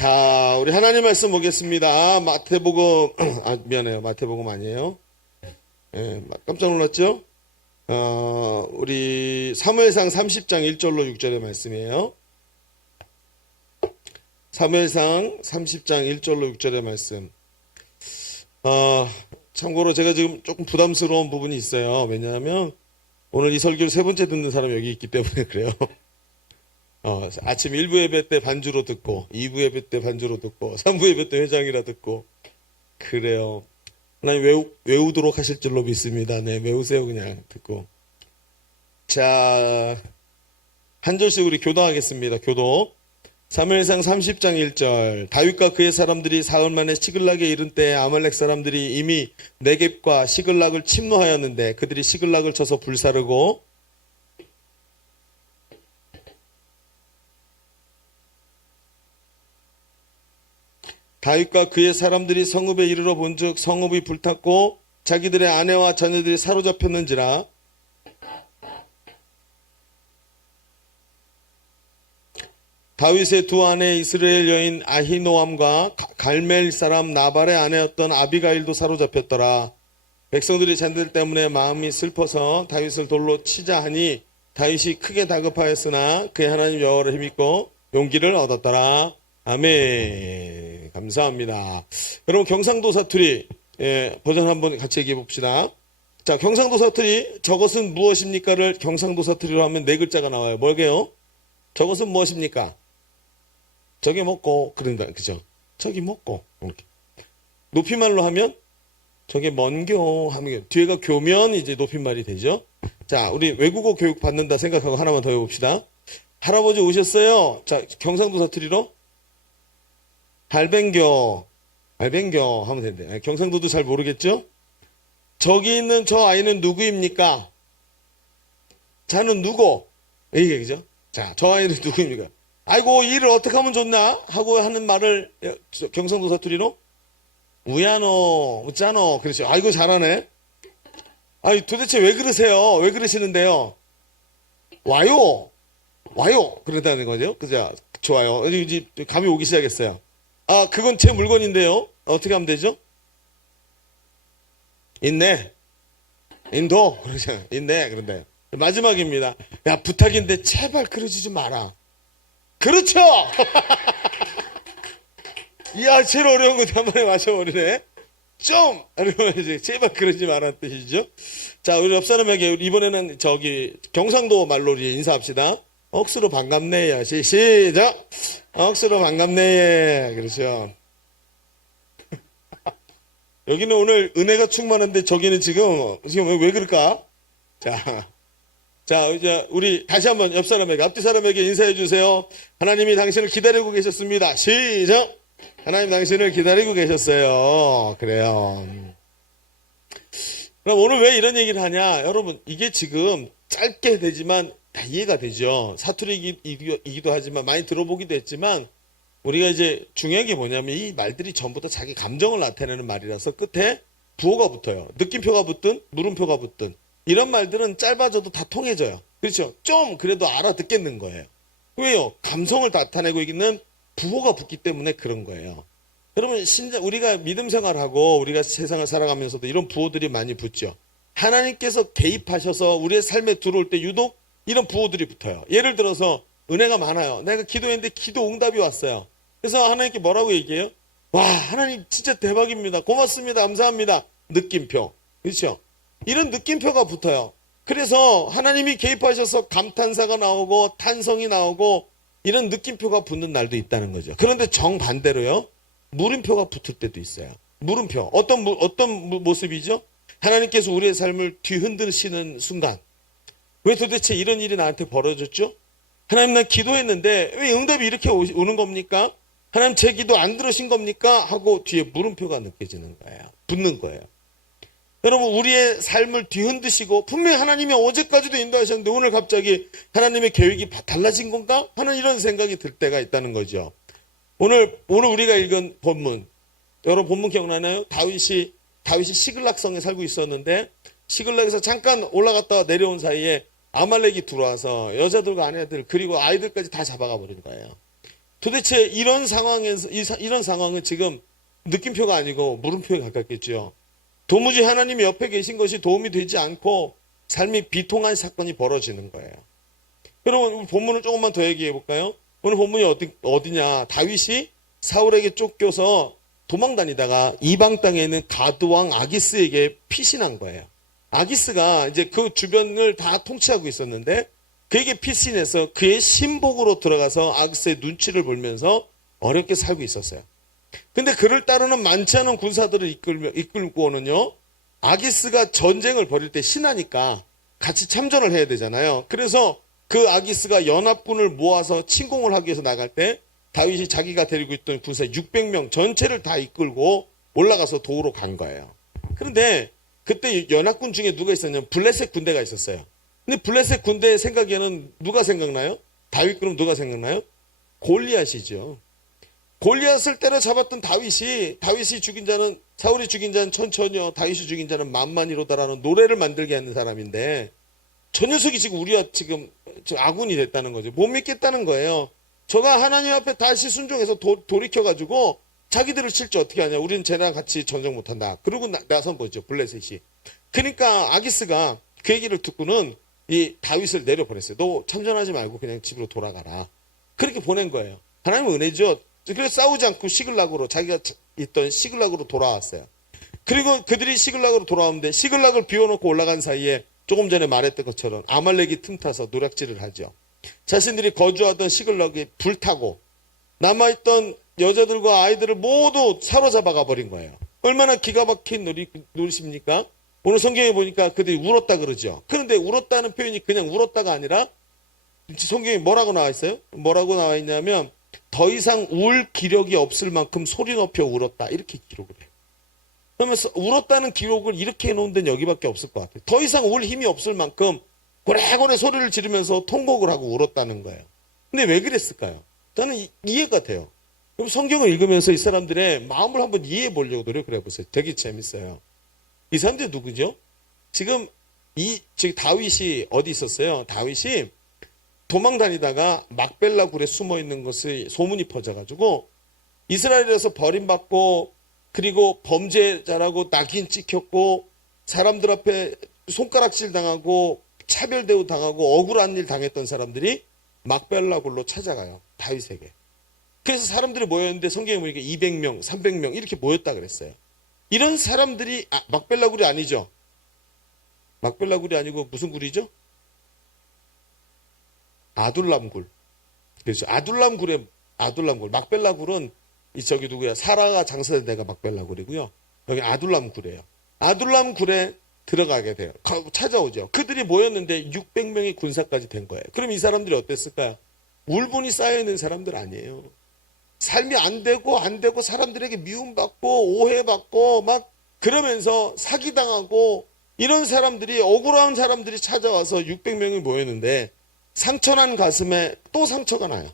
자, 우리 하나님 말씀 보겠습니다. 마태복음, 미안해요. 마태복음 아니에요. 예, 깜짝 놀랐죠? 우리 사무엘상 30장 1절로 6절의 말씀이에요. 사무엘상 30장 1절로 6절의 말씀. 참고로 제가 지금 조금 부담스러운 부분이 있어요. 왜냐하면 오늘 이 설교를 세 번째 듣는 사람이 여기 있기 때문에 그래요. 아침 1부 예배 때 반주로 듣고 2부 예배 때 반주로 듣고 3부 예배 때 회장이라 듣고 그래요. 하나님 외우도록 하실 줄로 믿습니다. 네, 외우세요. 그냥 듣고. 자, 한 절씩 우리 교도하겠습니다. 교도. 사무엘상 30장 1절. 다윗과 그의 사람들이 사흘 만에 시글락에 이른 때에 아말렉 사람들이 이미 네겝과 시글락을 침노하였는데 그들이 시글락을 쳐서 불사르고 다윗과 그의 사람들이 성읍에 이르러 본즉 성읍이 불탔고 자기들의 아내와 자녀들이 사로잡혔는지라. 다윗의 두 아내 이스라엘 여인 아히노암과 갈멜 사람 나발의 아내였던 아비가일도 사로잡혔더라. 백성들이 잔들 때문에 마음이 슬퍼서 다윗을 돌로 치자 하니 다윗이 크게 다급하였으나 그의 하나님 여호와를 힘입고 용기를 얻었더라. 아멘. 감사합니다. 여러분 경상도 사투리 버전 한번 같이 얘기해 봅시다. 자, 경상도 사투리 저것은 무엇입니까를 경상도 사투리로 하면 네 글자가 나와요. 뭐게요? 저것은 무엇입니까? 저게 먹고 그런다. 그죠? 저기 먹고 이렇게. 높임말로 하면 저게 먼교 하면 뒤에가 교면 이제 높임말이 되죠. 자, 우리 외국어 교육 받는다 생각하고 하나만 더 해봅시다. 할아버지 오셨어요. 자, 경상도 사투리로 할뱅교 하면 된대. 경상도도 잘 모르겠죠? 저기 있는 저 아이는 누구입니까? 자는 누구? 이게 그죠? 자, 저 아이는 누구입니까? 아이고, 일을 어떻게 하면 좋나? 하고 하는 말을 경상도 사투리로 우야노, 우짜노. 그렇죠. 아이고, 잘하네. 아니, 도대체 왜 그러세요? 왜 그러시는데요? 와요. 그러다는 거죠. 그죠? 좋아요. 이제 감이 오기 시작했어요. 그건 제 물건인데요. 어떻게 하면 되죠? 있네. 인도. 그러죠. 있네. 그런데. 마지막입니다. 야, 부탁인데 제발 그러지 좀 마라. 그렇죠! 이야, 제일 어려운 거 한 번에 맞춰버리네. 좀! 이러면 이제 제발 그러지 마라는 뜻이죠. 자, 우리 옆 사람에게 이번에는 경상도 말로 인사합시다. 억수로 반갑네요. 시작! 억수로 반갑네. 그렇죠. 여기는 오늘 은혜가 충만한데 저기는 지금 왜 그럴까? 자, 이제 우리 다시 한번 옆 사람에게, 앞뒤 사람에게 인사해 주세요. 하나님이 당신을 기다리고 계셨습니다. 시작! 하나님 당신을 기다리고 계셨어요. 그래요. 그럼 오늘 왜 이런 얘기를 하냐? 여러분, 이게 지금 짧게 되지만 다 이해가 되죠. 사투리이기도 하지만 많이 들어보기도 했지만 우리가 이제 중요한 게 뭐냐면 이 말들이 전부 다 자기 감정을 나타내는 말이라서 끝에 부호가 붙어요. 느낌표가 붙든 물음표가 붙든 이런 말들은 짧아져도 다 통해져요. 그렇죠? 좀 그래도 알아듣겠는 거예요. 왜요? 감성을 나타내고 있는 부호가 붙기 때문에 그런 거예요. 여러분, 우리가 믿음 생활하고 우리가 세상을 살아가면서도 이런 부호들이 많이 붙죠. 하나님께서 개입하셔서 우리의 삶에 들어올 때 유독 이런 부호들이 붙어요. 예를 들어서 은혜가 많아요. 내가 기도했는데 기도 응답이 왔어요. 그래서 하나님께 뭐라고 얘기해요? 와, 하나님 진짜 대박입니다. 고맙습니다. 감사합니다. 느낌표. 그렇죠? 이런 느낌표가 붙어요. 그래서 하나님이 개입하셔서 감탄사가 나오고 탄성이 나오고 이런 느낌표가 붙는 날도 있다는 거죠. 그런데 정반대로요. 물음표가 붙을 때도 있어요. 물음표. 어떤 모습이죠? 하나님께서 우리의 삶을 뒤흔드시는 순간. 왜 도대체 이런 일이 나한테 벌어졌죠? 하나님, 난 기도했는데 왜 응답이 이렇게 오는 겁니까? 하나님, 제 기도 안 들으신 겁니까? 하고 뒤에 물음표가 느껴지는 거예요. 붙는 거예요. 여러분, 우리의 삶을 뒤흔드시고 분명히 하나님이 어제까지도 인도하셨는데 오늘 갑자기 하나님의 계획이 달라진 건가? 하는 이런 생각이 들 때가 있다는 거죠. 오늘 우리가 읽은 본문, 여러분 본문 기억나나요? 다윗이 시글락성에 살고 있었는데 시글락에서 잠깐 올라갔다가 내려온 사이에 아말렉이 들어와서 여자들과 아내들 그리고 아이들까지 다 잡아가 버린 거예요. 도대체 이런 상황에서, 이런 상황은 지금 느낌표가 아니고 물음표에 가깝겠죠. 도무지 하나님이 옆에 계신 것이 도움이 되지 않고 삶이 비통한 사건이 벌어지는 거예요. 여러분, 본문을 조금만 더 얘기해 볼까요? 오늘 본문이 어디냐? 다윗이 사울에게 쫓겨서 도망 다니다가 이방 땅에 있는 가드왕 아기스에게 피신한 거예요. 아기스가 이제 그 주변을 다 통치하고 있었는데 그에게 피신해서 그의 신복으로 들어가서 아기스의 눈치를 보면서 어렵게 살고 있었어요. 근데 그를 따르는 많지 않은 군사들을 이끌고는요, 아기스가 전쟁을 벌일 때 신하니까 같이 참전을 해야 되잖아요. 그래서 그 아기스가 연합군을 모아서 침공을 하기 위해서 나갈 때 다윗이 자기가 데리고 있던 군사 600명 전체를 다 이끌고 올라가서 도우러 간 거예요. 그런데 그때 연합군 중에 누가 있었냐면 블레셋 군대가 있었어요. 근데 블레셋 군대 생각에는 누가 생각나요? 다윗 그럼 누가 생각나요? 골리앗이죠. 골리앗을 때려잡았던 다윗이 죽인 자는, 사울이 죽인 자는 천천히요, 다윗이 죽인 자는 만만이로다라는 노래를 만들게 하는 사람인데, 저 녀석이 지금 우리와 지금 아군이 됐다는 거죠. 못 믿겠다는 거예요. 저가 하나님 앞에 다시 순종해서 돌이켜가지고 자기들을 칠지 어떻게 하냐. 우리는 쟤랑 같이 전쟁 못한다. 그러고 나선 거죠, 블레셋이. 그러니까 아기스가 그 얘기를 듣고는 이 다윗을 내려보냈어요. 너 참전하지 말고 그냥 집으로 돌아가라. 그렇게 보낸 거예요. 하나님은 은혜죠. 그래서 싸우지 않고 시글락으로, 자기가 있던 시글락으로 돌아왔어요. 그리고 그들이 시글락으로 돌아오는데 시글락을 비워놓고 올라간 사이에 조금 전에 말했던 것처럼 아말렉이 틈타서 노략질을 하죠. 자신들이 거주하던 시글락이 불타고 남아있던 여자들과 아이들을 모두 사로잡아 가버린 거예요. 얼마나 기가 막힌 노릇입니까? 오늘 성경에 보니까 그들이 울었다 그러죠. 그런데 울었다는 표현이 그냥 울었다가 아니라 성경에 뭐라고 나와 있어요? 뭐라고 나와 있냐면 더 이상 울 기력이 없을 만큼 소리 높여 울었다. 이렇게 기록을 해요. 그러면서 울었다는 기록을 이렇게 해놓은 데는 여기밖에 없을 것 같아요. 더 이상 울 힘이 없을 만큼 고래고래 소리를 지르면서 통곡을 하고 울었다는 거예요. 근데 왜 그랬을까요? 저는 이해가 돼요. 그럼 성경을 읽으면서 이 사람들의 마음을 한번 이해해 보려고 노력을 해보세요. 되게 재밌어요. 이 사람들이 누구죠? 지금 다윗이 어디 있었어요? 다윗이 도망 다니다가 막벨라 굴에 숨어 있는 것이 소문이 퍼져가지고 이스라엘에서 버림받고 그리고 범죄자라고 낙인 찍혔고 사람들 앞에 손가락질 당하고 차별 대우 당하고 억울한 일 당했던 사람들이 막벨라 굴로 찾아가요. 다윗에게. 그래서 사람들이 모였는데 성경에 보니까 200명, 300명 이렇게 모였다 그랬어요. 이런 사람들이 막벨라 굴이 아니죠. 막벨라 굴이 아니고 무슨 굴이죠? 아둘람 굴. 그렇죠. 아둘람 굴. 막벨라 굴은 저기 누구야? 사라가 장사된 데가 막벨라 굴이고요. 여기 아둘람 굴이에요. 아둘람 굴에 들어가게 돼요. 찾아오죠. 그들이 모였는데 600명의 군사까지 된 거예요. 그럼 이 사람들이 어땠을까요? 울분이 쌓여있는 사람들 아니에요. 삶이 안 되고 사람들에게 미움받고 오해받고 막 그러면서 사기당하고 이런 사람들이 억울한 사람들이 찾아와서 600명이 모였는데 상처난 가슴에 또 상처가 나요.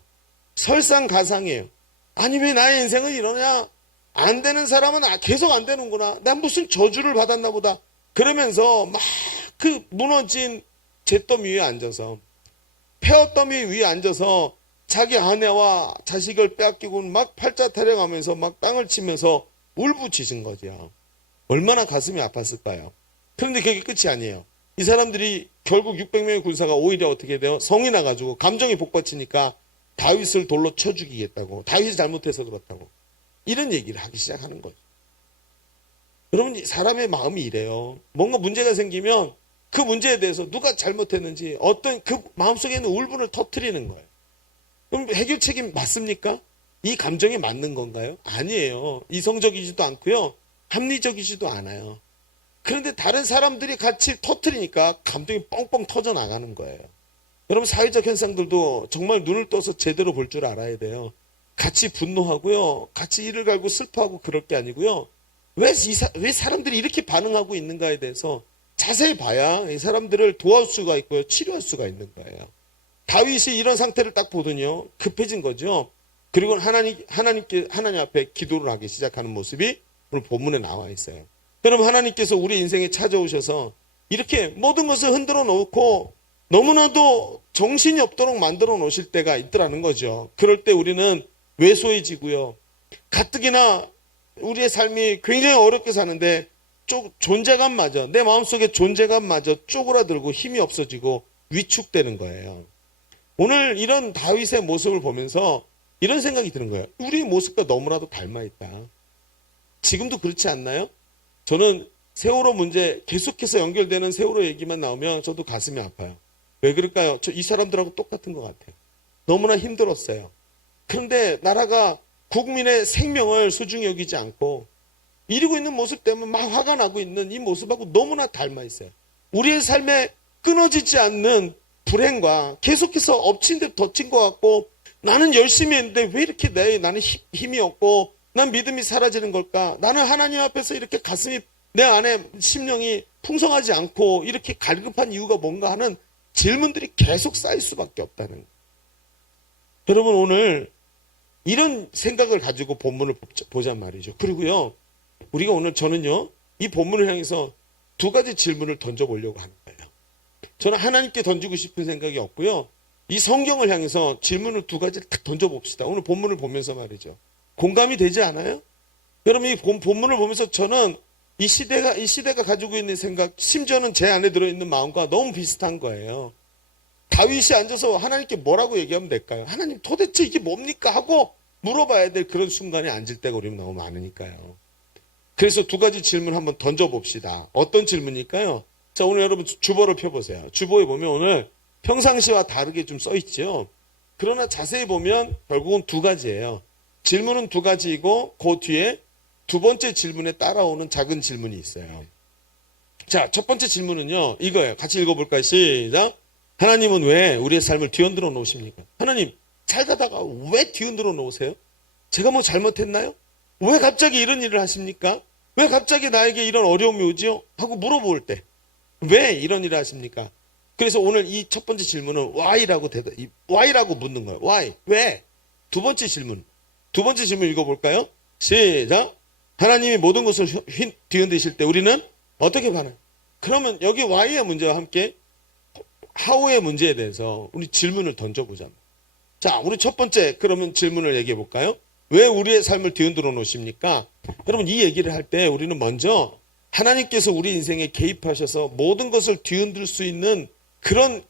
설상가상이에요. 아니 왜 나의 인생은 이러냐? 안 되는 사람은 계속 안 되는구나. 난 무슨 저주를 받았나 보다. 그러면서 막 그 무너진 잿더미 위에 앉아서 폐허더미 위에 앉아서 자기 아내와 자식을 빼앗기고 막 팔자 타령하면서 막 땅을 치면서 울부짖은 거죠. 얼마나 가슴이 아팠을까요? 그런데 그게 끝이 아니에요. 이 사람들이 결국 600명의 군사가 오히려 어떻게 돼요? 성이 나가지고 감정이 복받치니까 다윗을 돌로 쳐 죽이겠다고. 다윗이 잘못해서 그렇다고. 이런 얘기를 하기 시작하는 거죠. 여러분, 사람의 마음이 이래요. 뭔가 문제가 생기면 그 문제에 대해서 누가 잘못했는지 어떤 그 마음속에 있는 울분을 터뜨리는 거예요. 그럼 해결책이 맞습니까? 이 감정에 맞는 건가요? 아니에요. 이성적이지도 않고요. 합리적이지도 않아요. 그런데 다른 사람들이 같이 터뜨리니까 감정이 뻥뻥 터져 나가는 거예요. 여러분, 사회적 현상들도 정말 눈을 떠서 제대로 볼 줄 알아야 돼요. 같이 분노하고요. 같이 이를 갈고 슬퍼하고 그럴 게 아니고요. 왜 사람들이 이렇게 반응하고 있는가에 대해서 자세히 봐야 이 사람들을 도와줄 수가 있고요. 치료할 수가 있는 거예요. 다윗이 이런 상태를 딱 보더니요. 급해진 거죠. 그리고 하나님 앞에 기도를 하기 시작하는 모습이 오늘 본문에 나와 있어요. 여러분, 하나님께서 우리 인생에 찾아오셔서 이렇게 모든 것을 흔들어 놓고 너무나도 정신이 없도록 만들어 놓으실 때가 있더라는 거죠. 그럴 때 우리는 왜소해지고요. 가뜩이나 우리의 삶이 굉장히 어렵게 사는데 존재감마저, 내 마음속에 존재감마저 쪼그라들고 힘이 없어지고 위축되는 거예요. 오늘 이런 다윗의 모습을 보면서 이런 생각이 드는 거예요. 우리의 모습과 너무나도 닮아있다. 지금도 그렇지 않나요? 저는 세월호 문제 계속해서 연결되는 세월호 얘기만 나오면 저도 가슴이 아파요. 왜 그럴까요? 저 이 사람들하고 똑같은 것 같아요. 너무나 힘들었어요. 그런데 나라가 국민의 생명을 소중히 여기지 않고 이러고 있는 모습 때문에 막 화가 나고 있는 이 모습하고 너무나 닮아 있어요. 우리의 삶에 끊어지지 않는 불행과 계속해서 엎친 데 덮친 것 같고 나는 열심히 했는데 왜 이렇게 나는 힘이 없고 난 믿음이 사라지는 걸까? 나는 하나님 앞에서 이렇게 가슴이 내 안에 심령이 풍성하지 않고 이렇게 갈급한 이유가 뭔가 하는 질문들이 계속 쌓일 수밖에 없다는 거예요. 여러분 오늘 이런 생각을 가지고 본문을 보자 말이죠. 그리고요 우리가 오늘 저는요 이 본문을 향해서 두 가지 질문을 던져보려고 하는 거예요. 저는 하나님께 던지고 싶은 생각이 없고요. 이 성경을 향해서 질문을 두 가지를 딱 던져봅시다. 오늘 본문을 보면서 말이죠. 공감이 되지 않아요? 여러분 이 본문을 보면서 저는 이 시대가 가지고 있는 생각, 심지어는 제 안에 들어있는 마음과 너무 비슷한 거예요. 다윗이 앉아서 하나님께 뭐라고 얘기하면 될까요? 하나님 도대체 이게 뭡니까? 하고 물어봐야 될 그런 순간에 앉을 때가 우리는 너무 많으니까요. 그래서 두 가지 질문 한번 던져봅시다. 어떤 질문일까요? 자, 오늘 여러분 주보를 펴보세요. 주보에 보면 오늘 평상시와 다르게 좀 써있죠. 그러나 자세히 보면 결국은 두 가지예요. 질문은 두 가지이고 그 뒤에 두 번째 질문에 따라오는 작은 질문이 있어요. 자, 첫 번째 질문은요. 이거예요. 같이 읽어볼까요? 시작. 하나님은 왜 우리의 삶을 뒤흔들어 놓으십니까? 하나님, 잘 가다가 왜 뒤흔들어 놓으세요? 제가 뭐 잘못했나요? 왜 갑자기 이런 일을 하십니까? 왜 갑자기 나에게 이런 어려움이 오지요? 하고 물어볼 때 왜 이런 일을 하십니까? 그래서 오늘 이 첫 번째 질문은 why라고 묻는 거예요. why? 왜? 두 번째 질문 읽어볼까요? 시작. 하나님이 모든 것을 뒤흔드실 때 우리는 어떻게 반응? 그러면 여기 why의 문제와 함께 how의 문제에 대해서 우리 질문을 던져보자. 자, 우리 첫 번째 그러면 질문을 얘기해 볼까요? 왜 우리의 삶을 뒤흔들어 놓으십니까? 여러분 이 얘기를 할 때 우리는 먼저 하나님께서 우리 인생에 개입하셔서 모든 것을 뒤흔들 수 있는 그런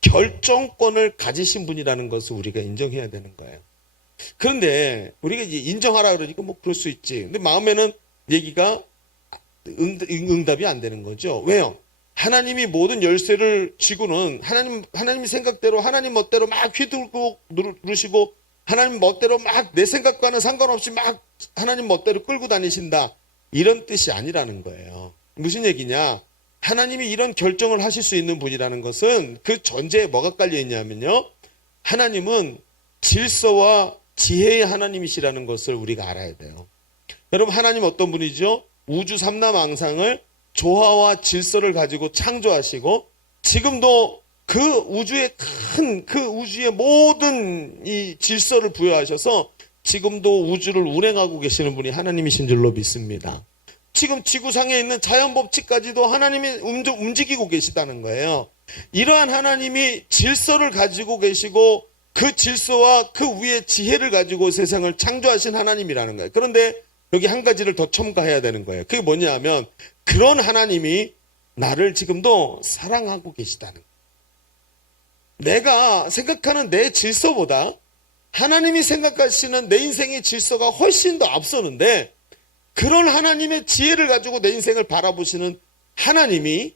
결정권을 가지신 분이라는 것을 우리가 인정해야 되는 거예요. 그런데 우리가 이제 인정하라 그러니까 뭐 그럴 수 있지. 근데 마음에는 얘기가 응답이 안 되는 거죠. 왜요? 하나님이 모든 열쇠를 쥐고는 하나님 생각대로 하나님 멋대로 막 휘두르고 누르시고 하나님 멋대로 막 내 생각과는 상관없이 막 하나님 멋대로 끌고 다니신다. 이런 뜻이 아니라는 거예요. 무슨 얘기냐? 하나님이 이런 결정을 하실 수 있는 분이라는 것은 그 전제에 뭐가 깔려 있냐면요. 하나님은 질서와 지혜의 하나님이시라는 것을 우리가 알아야 돼요. 여러분 하나님 어떤 분이죠? 우주 삼라망상을 조화와 질서를 가지고 창조하시고 지금도 그 우주의 그 우주의 모든 이 질서를 부여하셔서 지금도 우주를 운행하고 계시는 분이 하나님이신 줄로 믿습니다. 지금 지구상에 있는 자연 법칙까지도 하나님이 움직이고 계시다는 거예요. 이러한 하나님이 질서를 가지고 계시고 그 질서와 그 위에 지혜를 가지고 세상을 창조하신 하나님이라는 거예요. 그런데 여기 한 가지를 더 첨가해야 되는 거예요. 그게 뭐냐 하면 그런 하나님이 나를 지금도 사랑하고 계시다는 거예요. 내가 생각하는 내 질서보다 하나님이 생각하시는 내 인생의 질서가 훨씬 더 앞서는데 그런 하나님의 지혜를 가지고 내 인생을 바라보시는 하나님이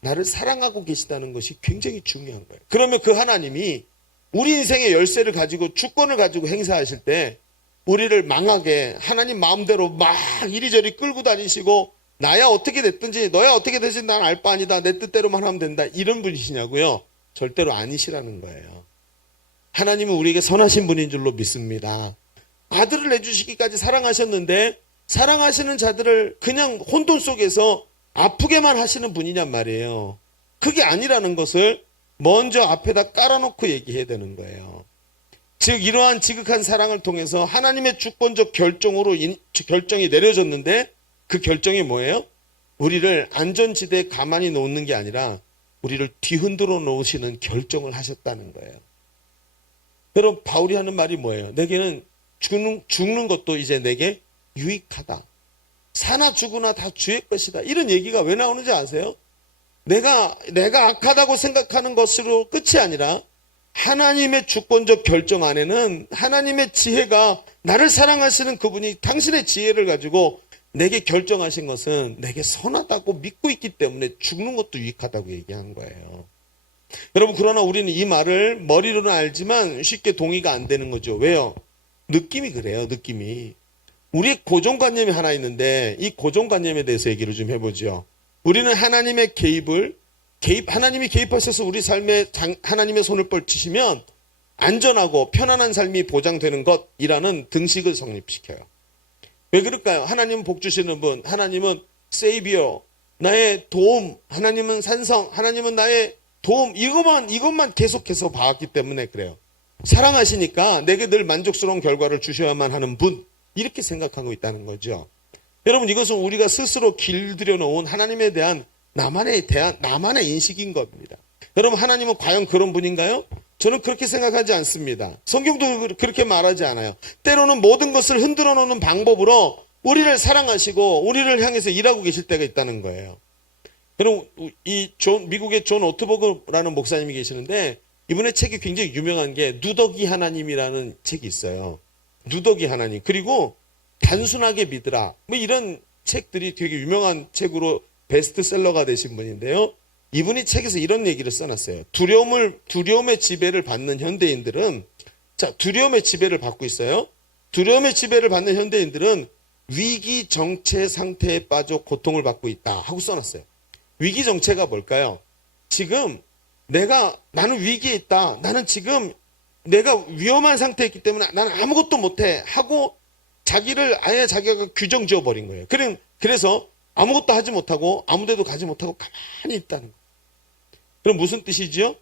나를 사랑하고 계시다는 것이 굉장히 중요한 거예요. 그러면 그 하나님이 우리 인생의 열쇠를 가지고 주권을 가지고 행사하실 때 우리를 망하게 하나님 마음대로 막 이리저리 끌고 다니시고 나야 어떻게 됐든지 너야 어떻게 되든지 난 알 바 아니다. 내 뜻대로만 하면 된다. 이런 분이시냐고요? 절대로 아니시라는 거예요. 하나님은 우리에게 선하신 분인 줄로 믿습니다. 아들을 내주시기까지 사랑하셨는데 사랑하시는 자들을 그냥 혼돈 속에서 아프게만 하시는 분이냔 말이에요. 그게 아니라는 것을 먼저 앞에다 깔아놓고 얘기해야 되는 거예요. 즉 이러한 지극한 사랑을 통해서 하나님의 주권적 결정이 내려졌는데 그 결정이 뭐예요? 우리를 안전지대에 가만히 놓는 게 아니라 우리를 뒤흔들어 놓으시는 결정을 하셨다는 거예요. 여러분, 바울이 하는 말이 뭐예요? 내게는 죽는 것도 이제 내게 유익하다. 사나 죽으나 다 주의 것이다. 이런 얘기가 왜 나오는지 아세요? 내가 악하다고 생각하는 것으로 끝이 아니라 하나님의 주권적 결정 안에는 하나님의 지혜가, 나를 사랑하시는 그분이 당신의 지혜를 가지고 내게 결정하신 것은 내게 선하다고 믿고 있기 때문에 죽는 것도 유익하다고 얘기한 거예요. 여러분, 그러나 우리는 이 말을 머리로는 알지만 쉽게 동의가 안 되는 거죠. 왜요? 느낌이 그래요. 느낌이. 우리 고정관념이 하나 있는데 이 고정관념에 대해서 얘기를 좀 해보죠. 우리는 하나님의 하나님이 개입하셔서 우리 삶에 하나님의 손을 뻗치시면 안전하고 편안한 삶이 보장되는 것이라는 등식을 성립시켜요. 왜 그럴까요? 하나님은 복 주시는 분, 하나님은 세이비어, 나의 도움, 하나님은 산성, 하나님은 나의 도움, 이것만 계속해서 봐왔기 때문에 그래요. 사랑하시니까 내게 늘 만족스러운 결과를 주셔야만 하는 분, 이렇게 생각하고 있다는 거죠. 여러분, 이것은 우리가 스스로 길들여 놓은 하나님에 대한 나만의 인식인 겁니다. 여러분, 하나님은 과연 그런 분인가요? 저는 그렇게 생각하지 않습니다. 성경도 그렇게 말하지 않아요. 때로는 모든 것을 흔들어 놓는 방법으로 우리를 사랑하시고 우리를 향해서 일하고 계실 때가 있다는 거예요. 여러분, 미국의 존 오트버그라는 목사님이 계시는데 이분의 책이 굉장히 유명한 게 누더기 하나님이라는 책이 있어요. 누더기 하나님. 그리고 단순하게 믿으라. 뭐 이런 책들이 되게 유명한 책으로 베스트셀러가 되신 분인데요. 이분이 책에서 이런 얘기를 써놨어요. 두려움의 지배를 받는 현대인들은, 두려움의 지배를 받고 있어요. 두려움의 지배를 받는 현대인들은 위기 정체 상태에 빠져 고통을 받고 있다 하고 써놨어요. 위기 정체가 뭘까요? 지금 나는 위기에 있다. 나는 지금 내가 위험한 상태에 있기 때문에 나는 아무것도 못해 하고 자기가 규정 지어버린 거예요. 그래서 아무것도 하지 못하고 아무데도 가지 못하고 가만히 있다는 거예요. 그럼 무슨 뜻이지요?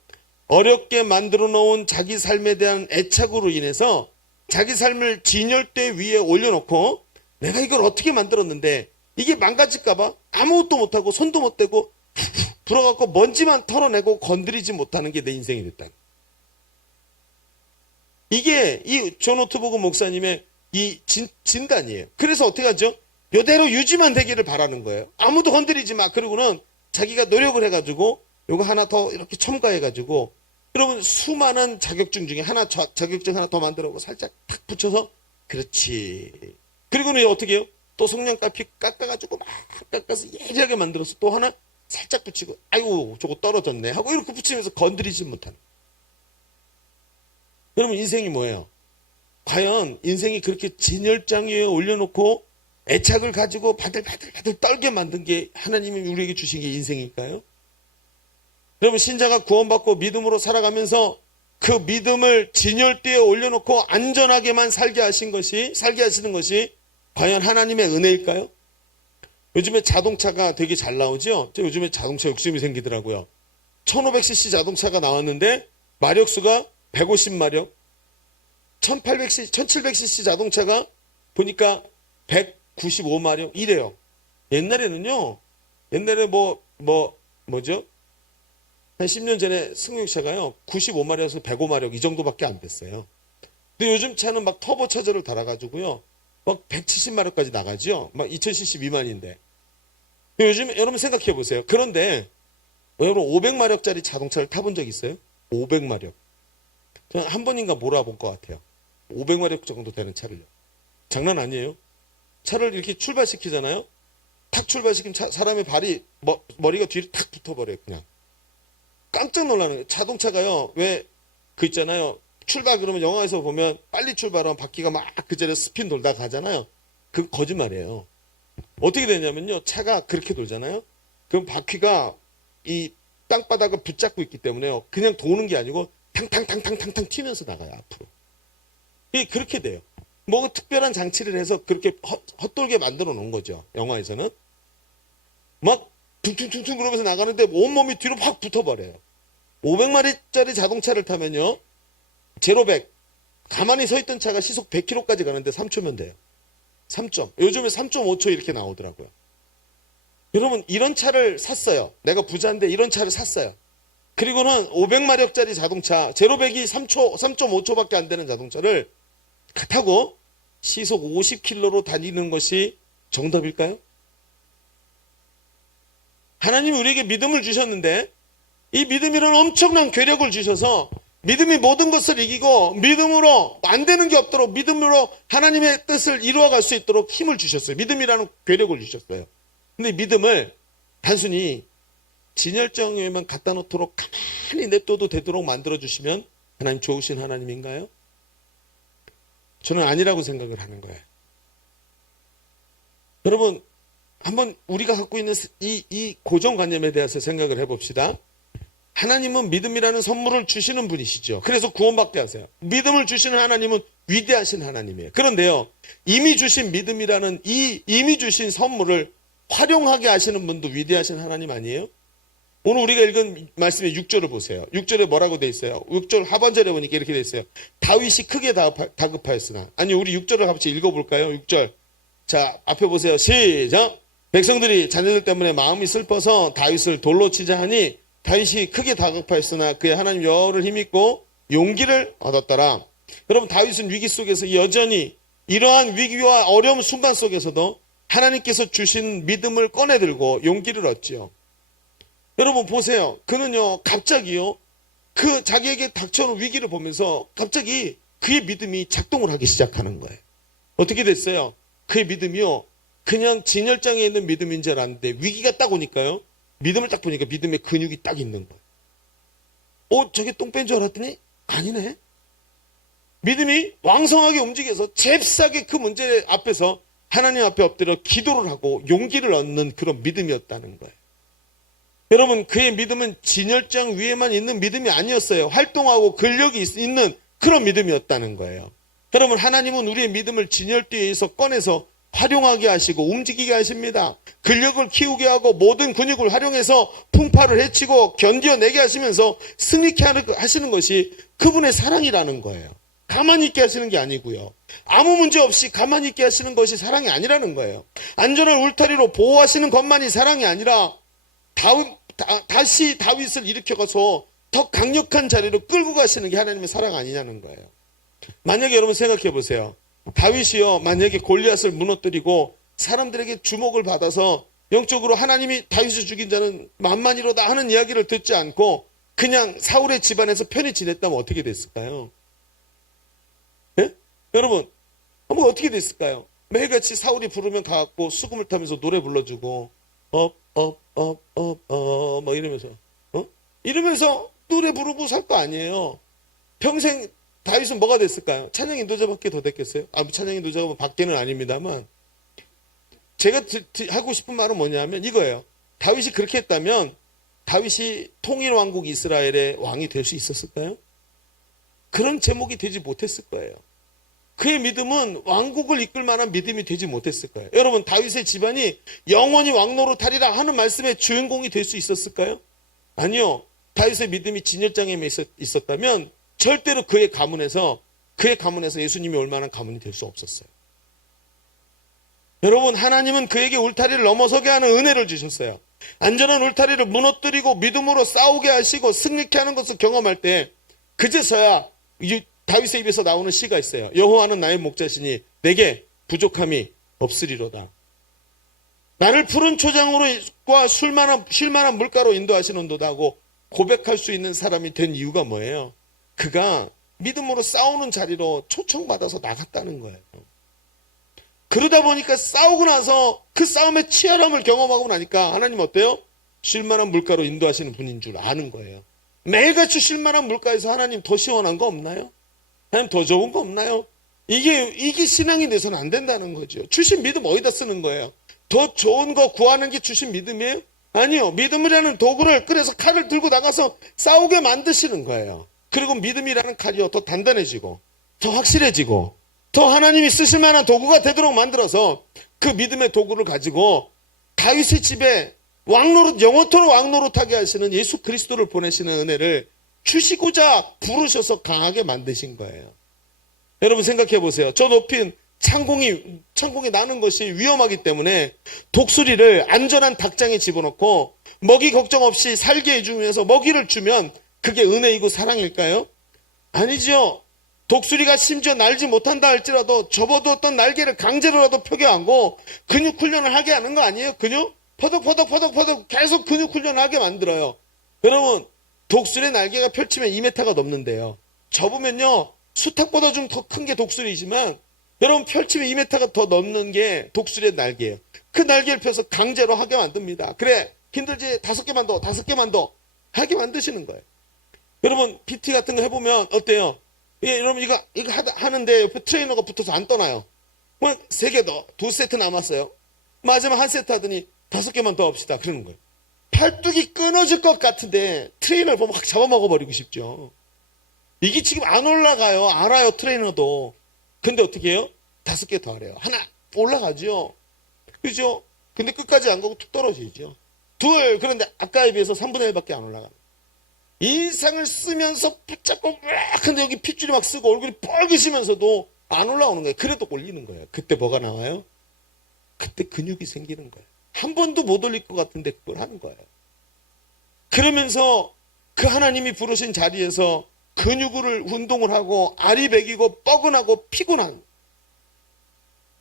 어렵게 만들어 놓은 자기 삶에 대한 애착으로 인해서 자기 삶을 진열대 위에 올려놓고 내가 이걸 어떻게 만들었는데 이게 망가질까봐 아무것도 못하고 손도 못 대고 불어갖고 먼지만 털어내고 건드리지 못하는 게 내 인생이 됐다. 이게 이 존 오트버그 목사님의 이 진단이에요. 그래서 어떻게 하죠? 이대로 유지만 되기를 바라는 거예요. 아무도 건드리지 마. 그리고는 자기가 노력을 해가지고 요거 하나 더 이렇게 첨가해가지고, 여러분, 수많은 자격증 중에 자격증 하나 더 만들어보고 살짝 탁 붙여서, 그렇지. 그리고는 어떻게 해요? 또 속량가피 깎아가지고 막 깎아서 예리하게 만들어서 또 하나 살짝 붙이고, 아이고, 저거 떨어졌네 하고 이렇게 붙이면서 건드리지 못하는. 여러분, 인생이 뭐예요? 과연 인생이 그렇게 진열장 위에 올려놓고 애착을 가지고 바들바들 떨게 만든 게 하나님이 우리에게 주신 게 인생일까요? 여러분, 신자가 구원받고 믿음으로 살아가면서 그 믿음을 진열대에 올려놓고 안전하게만 살게 하시는 것이 과연 하나님의 은혜일까요? 요즘에 자동차가 되게 잘 나오죠? 저 요즘에 자동차 욕심이 생기더라고요. 1500cc 자동차가 나왔는데 마력수가 150마력, 1700cc 자동차가 보니까 195마력 이래요. 옛날에 뭐죠? 한 10년 전에 승용차가요 95마력에서 105마력 이 정도밖에 안 됐어요. 근데 요즘 차는 막 터보 차저를 달아가지고요 막 170마력까지 나가죠. 막 2000cc 미만인데. 요즘 여러분 생각해 보세요. 그런데 여러분 500마력짜리 자동차를 타본 적 있어요? 500마력. 저는 한 번인가 몰아본 것 같아요. 500마력 정도 되는 차를요. 장난 아니에요. 차를 이렇게 출발시키잖아요. 탁 출발시키면 사람의 머리가 뒤로 탁 붙어버려요. 그냥. 깜짝 놀라는 거예요. 자동차가요. 왜 있잖아요. 출발 그러면 영화에서 보면 빨리 출발하면 바퀴가 막 그 자리에 스핀 돌다 가잖아요. 그건 거짓말이에요. 어떻게 되냐면요. 차가 그렇게 돌잖아요. 그럼 바퀴가 이 땅바닥을 붙잡고 있기 때문에요. 그냥 도는 게 아니고 탕탕탕탕탕탕 튀면서 나가요. 앞으로. 이게 그렇게 돼요. 뭐 특별한 장치를 해서 그렇게 헛돌게 만들어 놓은 거죠. 영화에서는. 막 퉁퉁퉁퉁 그러면서 나가는데 온몸이 뒤로 확 붙어버려요. 500마리짜리 자동차를 타면요. 제로백. 가만히 서 있던 차가 시속 100km까지 가는데 3초면 돼요. 3점. 요즘에 3.5초 이렇게 나오더라고요. 여러분, 이런 차를 샀어요. 내가 부자인데 이런 차를 샀어요. 그리고는 500마력짜리 자동차, 제로백이 3.5초밖에 안 되는 자동차를 타고 시속 50km로 달리는 것이 정답일까요? 하나님이 우리에게 믿음을 주셨는데 이 믿음이라는 엄청난 괴력을 주셔서 믿음이 모든 것을 이기고 믿음으로 안 되는 게 없도록 믿음으로 하나님의 뜻을 이루어갈 수 있도록 힘을 주셨어요. 믿음이라는 괴력을 주셨어요. 근데 믿음을 단순히 진열장에만 갖다 놓도록 가만히 냅둬도 되도록 만들어주시면 하나님 좋으신 하나님인가요? 저는 아니라고 생각을 하는 거예요. 여러분, 한번 우리가 갖고 있는 이 고정관념에 대해서 생각을 해봅시다. 하나님은 믿음이라는 선물을 주시는 분이시죠. 그래서 구원받게 하세요. 믿음을 주시는 하나님은 위대하신 하나님이에요. 그런데요, 이미 주신 믿음이라는 이미 주신 선물을 활용하게 하시는 분도 위대하신 하나님 아니에요? 오늘 우리가 읽은 말씀의 6절을 보세요. 6절에 뭐라고 돼 있어요? 6절 하반절에 보니까 이렇게 돼 있어요. 다윗이 크게 다급하였으나. 아니, 우리 6절을 같이 읽어볼까요? 6절. 자, 앞에 보세요. 시작. 백성들이 자녀들 때문에 마음이 슬퍼서 다윗을 돌로 치자 하니 다윗이 크게 다급하였으나 그의 하나님 여호와를 힘입고 용기를 얻었더라. 여러분, 다윗은 위기 속에서 여전히 이러한 위기와 어려운 순간 속에서도 하나님께서 주신 믿음을 꺼내들고 용기를 얻지요. 여러분 보세요. 그는요, 갑자기요, 그 자기에게 닥쳐오는 위기를 보면서 갑자기 그의 믿음이 작동을 하기 시작하는 거예요. 어떻게 됐어요? 그의 믿음이요, 그냥 진열장에 있는 믿음인 줄 알았는데 위기가 딱 오니까요, 믿음을 딱 보니까 믿음의 근육이 딱 있는 거예요. 저게 똥 뺀 줄 알았더니 아니네. 믿음이 왕성하게 움직여서 잽싸게 그 문제 앞에서 하나님 앞에 엎드려 기도를 하고 용기를 얻는 그런 믿음이었다는 거예요. 여러분, 그의 믿음은 진열장 위에만 있는 믿음이 아니었어요. 활동하고 근력이 있는 그런 믿음이었다는 거예요. 여러분, 하나님은 우리의 믿음을 진열대에서 꺼내서 활용하게 하시고 움직이게 하십니다. 근력을 키우게 하고 모든 근육을 활용해서 풍파를 헤치고 견뎌내게 하시면서 승리케 하시는 것이 그분의 사랑이라는 거예요. 가만히 있게 하시는 게 아니고요. 아무 문제 없이 가만히 있게 하시는 것이 사랑이 아니라는 거예요. 안전한 울타리로 보호하시는 것만이 사랑이 아니라 다시 다윗을 일으켜가서 더 강력한 자리로 끌고 가시는 게 하나님의 사랑 아니냐는 거예요. 만약에 여러분 생각해 보세요. 다윗이요, 만약에 골리앗을 무너뜨리고 사람들에게 주목을 받아서 영적으로 하나님이 다윗을 죽인 자는 만만이로다 하는 이야기를 듣지 않고 그냥 사울의 집안에서 편히 지냈다면 어떻게 됐을까요? 예? 여러분, 한번 어떻게 됐을까요? 매일같이 사울이 부르면 가갖고 수금을 타면서 노래 불러주고 막 이러면서 이러면서 노래 부르고 살 거 아니에요. 평생 다윗은 뭐가 됐을까요? 찬양 인도자밖에 더 됐겠어요? 찬양 인도자가 밖에는 아닙니다만, 제가 하고 싶은 말은 뭐냐면 이거예요. 다윗이 그렇게 했다면 다윗이 통일 왕국 이스라엘의 왕이 될 수 있었을까요? 그런 제목이 되지 못했을 거예요. 그의 믿음은 왕국을 이끌 만한 믿음이 되지 못했을 거예요. 여러분, 다윗의 집안이 영원히 왕노릇하리라 하는 말씀의 주인공이 될 수 있었을까요? 아니요. 다윗의 믿음이 진열장에 있었다면 절대로 그의 가문에서 예수님이 올 만한 가문이 될 수 없었어요. 여러분, 하나님은 그에게 울타리를 넘어서게 하는 은혜를 주셨어요. 안전한 울타리를 무너뜨리고 믿음으로 싸우게 하시고 승리케 하는 것을 경험할 때 그제서야 다윗의 입에서 나오는 시가 있어요. 여호와는 나의 목자시니 내게 부족함이 없으리로다. 나를 푸른 초장으로과 쉴 만한 물가로 인도하시는도다 하고 고백할 수 있는 사람이 된 이유가 뭐예요? 그가 믿음으로 싸우는 자리로 초청받아서 나갔다는 거예요. 그러다 보니까 싸우고 나서 그 싸움의 치열함을 경험하고 나니까 하나님 어때요? 쉴 만한 물가로 인도하시는 분인 줄 아는 거예요. 매일같이 쉴 만한 물가에서 하나님 더 시원한 거 없나요? 하나님 더 좋은 거 없나요? 이게 신앙이 돼서는 안 된다는 거죠. 주신 믿음 어디다 쓰는 거예요? 더 좋은 거 구하는 게 주신 믿음이에요? 아니요. 믿음이라는 도구를 그래서 칼을 들고 나가서 싸우게 만드시는 거예요. 그리고 믿음이라는 칼이요, 더 단단해지고 더 확실해지고 더 하나님이 쓰실 만한 도구가 되도록 만들어서 그 믿음의 도구를 가지고 다윗의 집에 영원토록 왕노릇하게 하시는 예수 그리스도를 보내시는 은혜를 주시고자 부르셔서 강하게 만드신 거예요. 여러분 생각해 보세요. 저 높인 창공이 나는 것이 위험하기 때문에 독수리를 안전한 닭장에 집어넣고 먹이 걱정 없이 살게 해주면서 먹이를 주면 그게 은혜이고 사랑일까요? 아니죠. 독수리가 심지어 날지 못한다 할지라도 접어두었던 날개를 강제로라도 펴겨안고 근육 훈련을 하게 하는 거 아니에요? 근육? 퍼덕퍼덕 계속 근육 훈련을 하게 만들어요. 여러분, 독수리의 날개가 펼치면 2m가 넘는데요. 접으면요, 수탉보다 좀 더 큰 게 독수리지만 여러분 펼치면 2m가 더 넘는 게 독수리의 날개예요. 그 날개를 펴서 강제로 하게 만듭니다. 그래, 힘들지? 5개만 더 하게 만드시는 거예요. 여러분 PT 같은 거 해보면 어때요? 예, 여러분 이거 하는데 옆에 트레이너가 붙어서 안 떠나요. 뭐 3개 더, 2세트 남았어요. 마지막 1세트 하더니 5개만 더 합시다. 그러는 거예요. 팔뚝이 끊어질 것 같은데 트레이너를 보면 확 잡아먹어버리고 싶죠. 이게 지금 안 올라가요. 알아요, 트레이너도. 근데 어떻게 해요? 5개 더 하래요. 하나 올라가죠. 그죠? 근데 끝까지 안 가고 툭 떨어지죠. 둘, 그런데 아까에 비해서 3분의 1밖에 안 올라가요. 인상을 쓰면서 붙잡고 막 근데 여기 핏줄이 막 쓰고 얼굴이 뻘개지면서도 안 올라오는 거예요. 그래도 올리는 거예요. 그때 뭐가 나와요? 그때 근육이 생기는 거예요. 한 번도 못 올릴 것 같은데 그걸 하는 거예요. 그러면서 그 하나님이 부르신 자리에서 근육을 운동을 하고 알이 배기고 뻐근하고 피곤한,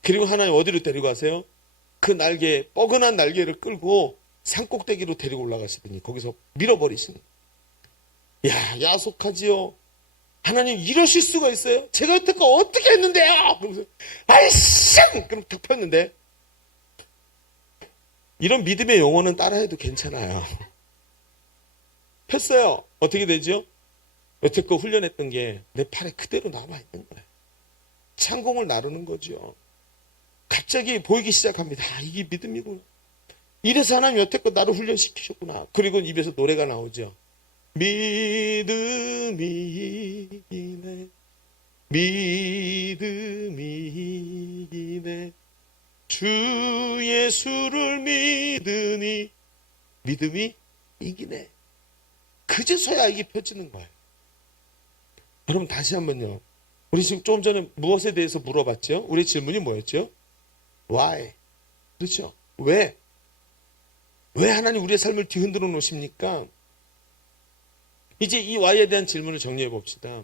그리고 하나님 어디로 데리고 가세요? 그 날개, 뻐근한 날개를 끌고 산꼭대기로 데리고 올라가시더니 거기서 밀어버리시는 거예요. 야, 야속하지요. 하나님 이러실 수가 있어요? 제가 여태껏 어떻게 했는데요? 그러면서 아이씨! 그럼 탁 폈는데, 이런 믿음의 용어는 따라해도 괜찮아요. 폈어요. 어떻게 되죠? 여태껏 훈련했던 게 내 팔에 그대로 남아있는 거예요. 창공을 나르는 거죠. 갑자기 보이기 시작합니다. 아, 이게 믿음이구나. 이래서 하나님 여태껏 나를 훈련시키셨구나. 그리고 입에서 노래가 나오죠. 믿음이 이기네, 믿음이 이기네, 주 예수를 믿으니 믿음이 이기네. 그제서야 이게 펴지는 거예요. 여러분 다시 한번요. 우리 지금 조금 전에 무엇에 대해서 물어봤죠? 우리 질문이 뭐였죠? Why? 그렇죠? 왜? 왜 하나님 우리의 삶을 뒤흔들어 놓으십니까? 이제 이 Y에 대한 질문을 정리해 봅시다.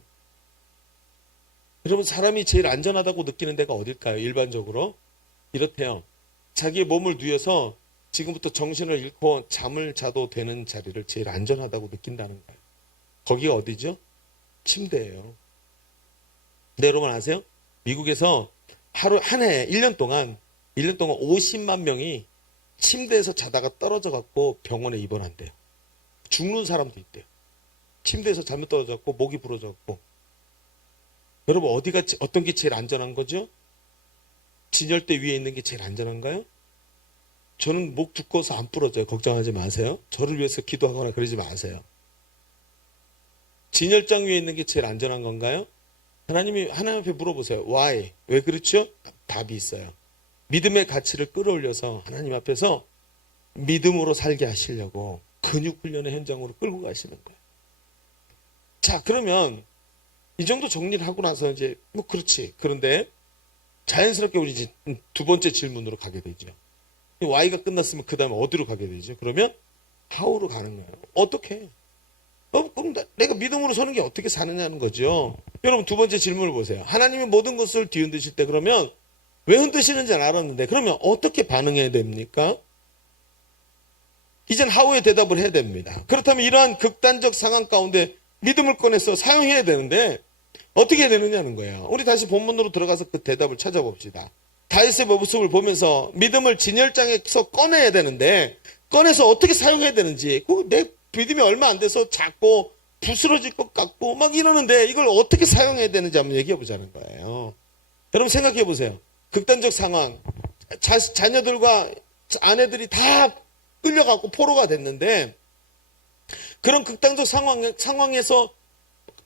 여러분 사람이 제일 안전하다고 느끼는 데가 어딜까요? 일반적으로 이렇대요. 자기의 몸을 뉘어서 지금부터 정신을 잃고 잠을 자도 되는 자리를 제일 안전하다고 느낀다는 거예요. 거기가 어디죠? 침대예요. 네, 여러분 아세요? 미국에서 하루 한 해 1년 동안 50만 명이 침대에서 자다가 떨어져 갖고 병원에 입원한대요. 죽는 사람도 있대요. 침대에서 잘못 떨어졌고 목이 부러졌고. 여러분 어떤 게 제일 안전한 거죠? 진열대 위에 있는 게 제일 안전한가요? 저는 목 두꺼워서 안 부러져요. 걱정하지 마세요. 저를 위해서 기도하거나 그러지 마세요. 진열장 위에 있는 게 제일 안전한 건가요? 하나님 앞에 물어보세요. Why? 왜 그렇죠? 답이 있어요. 믿음의 가치를 끌어올려서 하나님 앞에서 믿음으로 살게 하시려고 근육 훈련의 현장으로 끌고 가시는 거예요. 자, 그러면 이 정도 정리를 하고 나서 이제 뭐 그렇지. 그런데 자연스럽게 우리 이제 두 번째 질문으로 가게 되죠. Y가 끝났으면 그 다음에 어디로 가게 되죠? 그러면 How로 가는 거예요. 어떻게? 그럼 내가 믿음으로 서는 게 어떻게 사느냐는 거죠. 여러분 두 번째 질문을 보세요. 하나님이 모든 것을 뒤흔드실 때 그러면 왜 흔드시는지는 알았는데 그러면 어떻게 반응해야 됩니까? 이젠 How의 대답을 해야 됩니다. 그렇다면 이러한 극단적 상황 가운데 믿음을 꺼내서 사용해야 되는데 어떻게 해야 되느냐는 거예요. 우리 다시 본문으로 들어가서 그 대답을 찾아봅시다. 다윗의 모습을 보면서 믿음을 진열장에서 꺼내야 되는데 꺼내서 어떻게 사용해야 되는지, 내 믿음이 얼마 안 돼서 작고 부스러질 것 같고 막 이러는데 이걸 어떻게 사용해야 되는지 한번 얘기해 보자는 거예요. 여러분 생각해 보세요. 극단적 상황, 자녀들과 아내들이 다 끌려가고 포로가 됐는데 그런 극단적 상황에서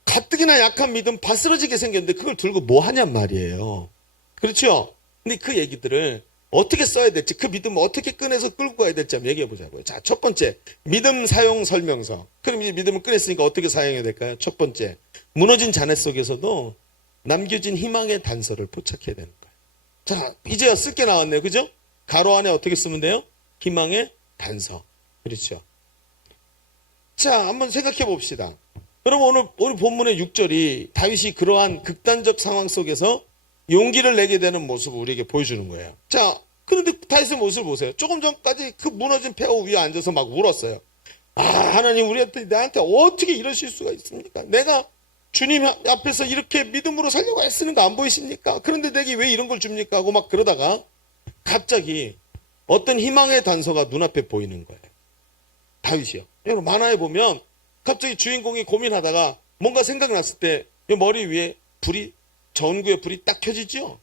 가뜩이나 약한 믿음 바스러지게 생겼는데 그걸 들고 뭐 하냔 말이에요. 그렇죠? 근데 그 얘기들을 어떻게 써야 될지, 그 믿음을 어떻게 꺼내서 끌고 가야 될지 한번 얘기해 보자고요. 자, 첫 번째, 믿음 사용 설명서. 그럼 이제 믿음을 꺼냈으니까 어떻게 사용해야 될까요? 첫 번째, 무너진 잔해 속에서도 남겨진 희망의 단서를 포착해야 되는 거예요. 자, 이제야 쓸 게 나왔네요. 그죠? 가로 안에 어떻게 쓰면 돼요? 희망의 단서. 그렇죠. 자, 한번 생각해 봅시다. 여러분, 오늘 본문의 6절이 다윗이 그러한 극단적 상황 속에서 용기를 내게 되는 모습을 우리에게 보여주는 거예요. 자, 그런데 다윗의 모습을 보세요. 조금 전까지 그 무너진 폐허 위에 앉아서 막 울었어요. 아, 하나님, 나한테 어떻게 이러실 수가 있습니까? 내가 주님 앞에서 이렇게 믿음으로 살려고 애쓰는 거 안 보이십니까? 그런데 내게 왜 이런 걸 줍니까? 하고 막 그러다가 갑자기 어떤 희망의 단서가 눈앞에 보이는 거예요. 다윗이요. 여러분, 만화에 보면 갑자기 주인공이 고민하다가 뭔가 생각났을 때 머리 위에 전구의 불이 딱 켜지죠.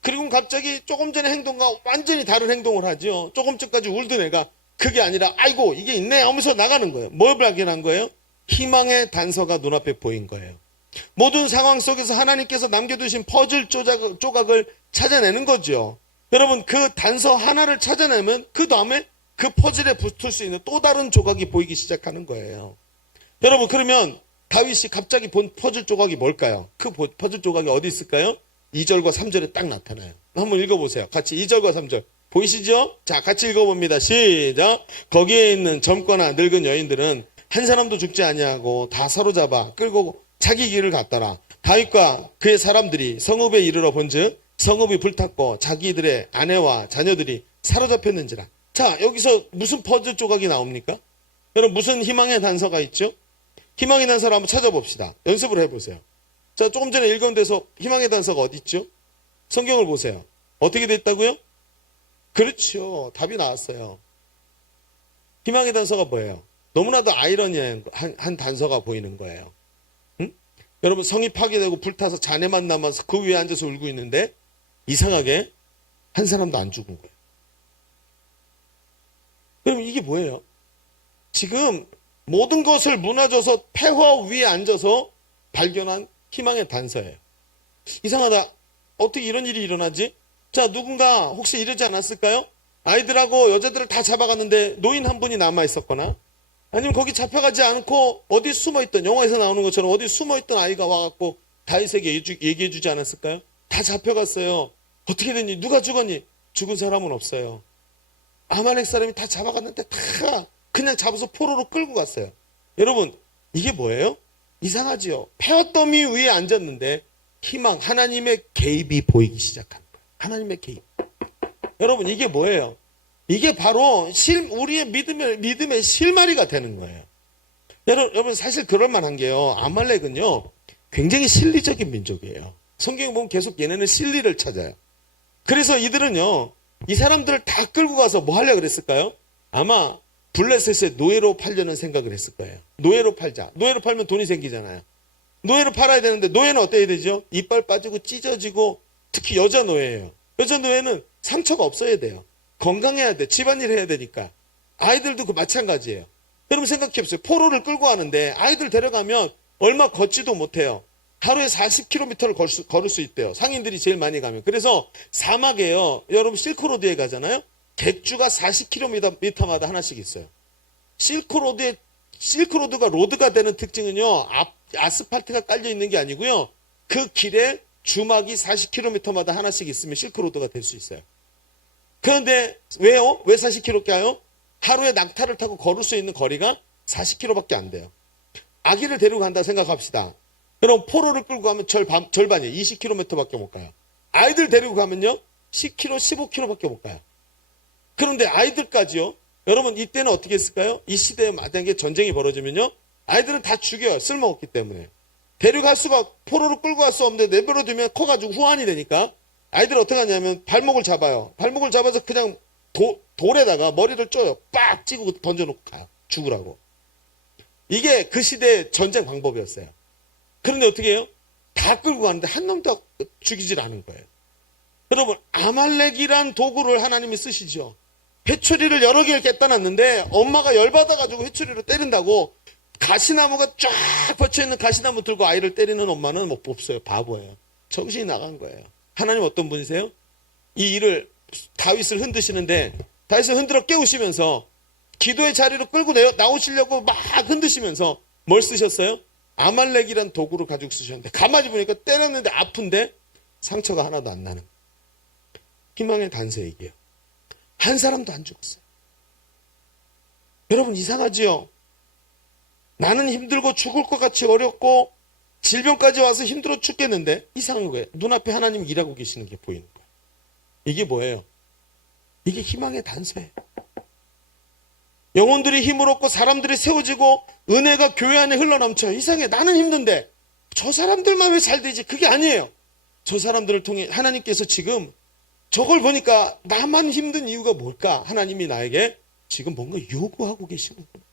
그리고 갑자기 조금 전의 행동과 완전히 다른 행동을 하죠. 조금 전까지 울던 애가 그게 아니라 아이고 이게 있네 하면서 나가는 거예요. 뭘 발견한 거예요? 희망의 단서가 눈앞에 보인 거예요. 모든 상황 속에서 하나님께서 남겨두신 퍼즐 조각을 찾아내는 거죠. 여러분, 그 단서 하나를 찾아내면 그 다음에 그 퍼즐에 붙을 수 있는 또 다른 조각이 보이기 시작하는 거예요. 여러분, 그러면 다윗이 갑자기 본 퍼즐 조각이 뭘까요? 그 퍼즐 조각이 어디 있을까요? 2절과 3절에 딱 나타나요. 한번 읽어보세요. 같이 2절과 3절. 보이시죠? 자, 같이 읽어봅니다. 시작. 거기에 있는 젊거나 늙은 여인들은 한 사람도 죽지 아니하고 다 사로잡아 끌고 자기 길을 갔더라. 다윗과 그의 사람들이 성읍에 이르러 본즉 성읍이 불탔고 자기들의 아내와 자녀들이 사로잡혔는지라. 자, 여기서 무슨 퍼즐 조각이 나옵니까? 여러분, 무슨 희망의 단서가 있죠? 희망의 단서를 한번 찾아봅시다. 연습을 해보세요. 자, 조금 전에 읽은 데서 희망의 단서가 어디 있죠? 성경을 보세요. 어떻게 됐다고요? 그렇죠. 답이 나왔어요. 희망의 단서가 뭐예요? 너무나도 아이러니한 한 단서가 보이는 거예요. 응? 여러분, 성이 파괴되고 불타서 자네만 남아서 그 위에 앉아서 울고 있는데 이상하게 한 사람도 안 죽은 거예요. 그럼 이게 뭐예요? 지금 모든 것을 무너져서 폐허 위에 앉아서 발견한 희망의 단서예요. 이상하다. 어떻게 이런 일이 일어나지? 자, 누군가 혹시 이러지 않았을까요? 아이들하고 여자들을 다 잡아갔는데 노인 한 분이 남아있었거나 아니면 거기 잡혀가지 않고 어디 숨어있던, 영화에서 나오는 것처럼 어디 숨어있던 아이가 와갖고 다윗에게 얘기해주지 않았을까요? 다 잡혀갔어요. 어떻게 됐니? 누가 죽었니? 죽은 사람은 없어요. 아말렉 사람이 다 잡아갔는데 다 그냥 잡아서 포로로 끌고 갔어요. 여러분, 이게 뭐예요? 이상하지요. 폐허더미 위에 앉았는데 희망, 하나님의 개입이 보이기 시작한 거예요. 하나님의 개입. 여러분, 이게 뭐예요? 이게 바로 우리의 믿음의 실마리가 되는 거예요. 여러분, 사실 그럴 만한 게요. 아말렉은요, 굉장히 실리적인 민족이에요. 성경에 보면 계속 얘네는 실리를 찾아요. 그래서 이들은요, 이 사람들을 다 끌고 가서 뭐 하려고 그랬을까요? 아마 블레셋의 노예로 팔려는 생각을 했을 거예요. 노예로 팔자. 노예로 팔면 돈이 생기잖아요. 노예로 팔아야 되는데 노예는 어때야 되죠? 이빨 빠지고 찢어지고 특히 여자 노예예요. 여자 노예는 상처가 없어야 돼요. 건강해야 돼. 집안일 해야 되니까. 아이들도 그 마찬가지예요. 여러분 생각해보세요. 포로를 끌고 가는데 아이들 데려가면 얼마 걷지도 못해요. 하루에 40km를 걸을 수 있대요. 상인들이 제일 많이 가면. 그래서 사막에요. 여러분 실크로드에 가잖아요. 객주가 40km마다 하나씩 있어요. 실크로드가 로드가 되는 특징은요. 아스팔트가 깔려 있는 게 아니고요. 그 길에 주막이 40km마다 하나씩 있으면 실크로드가 될 수 있어요. 그런데 왜요? 왜 40km일까요? 하루에 낙타를 타고 걸을 수 있는 거리가 40km밖에 안 돼요. 아기를 데리고 간다 생각합시다. 그럼 포로를 끌고 가면 절반이에요. 20km밖에 못 가요. 아이들 데리고 가면요. 10km, 15km밖에 못 가요. 그런데 아이들까지요. 여러분 이때는 어떻게 했을까요? 이 시대에 만약에 전쟁이 벌어지면요. 아이들은 다 죽여요. 쓸모없기 때문에. 데려갈 수가 포로를 끌고 갈 수 없는데 내버려두면 커가지고 후환이 되니까 아이들 어떻게 하냐면 발목을 잡아요. 발목을 잡아서 그냥 돌에다가 머리를 쪼요. 빡 찌고 던져놓고 가요. 죽으라고. 이게 그 시대의 전쟁 방법이었어요. 그런데 어떻게 해요? 다 끌고 가는데 한 놈도 죽이질 않은 거예요. 여러분 아말렉이란 도구를 하나님이 쓰시죠. 회초리를 여러 개를 깼다놨는데 엄마가 열받아가지고 회초리로 때린다고 가시나무가 쫙 뻗쳐있는 가시나무 들고 아이를 때리는 엄마는 못 없어요. 바보예요. 정신이 나간 거예요. 하나님 어떤 분이세요? 이 일을 다윗을 흔드시는데 다윗을 흔들어 깨우시면서 기도의 자리로 끌고 나오시려고 막 흔드시면서 뭘 쓰셨어요? 아말렉이란 도구를 가지고 쓰셨는데 가만히 보니까 때렸는데 아픈데 상처가 하나도 안 나는. 희망의 단서 얘기예요. 한 사람도 안 죽었어요. 여러분 이상하지요? 나는 힘들고 죽을 것 같이 어렵고 질병까지 와서 힘들어 죽겠는데 이상한 거예요. 눈앞에 하나님 일하고 계시는 게 보이는 거예요. 이게 뭐예요? 이게 희망의 단서예요. 영혼들이 힘을 얻고 사람들이 세워지고 은혜가 교회 안에 흘러넘쳐요. 이상해. 나는 힘든데 저 사람들만 왜 잘 되지? 그게 아니에요. 저 사람들을 통해 하나님께서 지금 저걸 보니까 나만 힘든 이유가 뭘까? 하나님이 나에게 지금 뭔가 요구하고 계시는구나.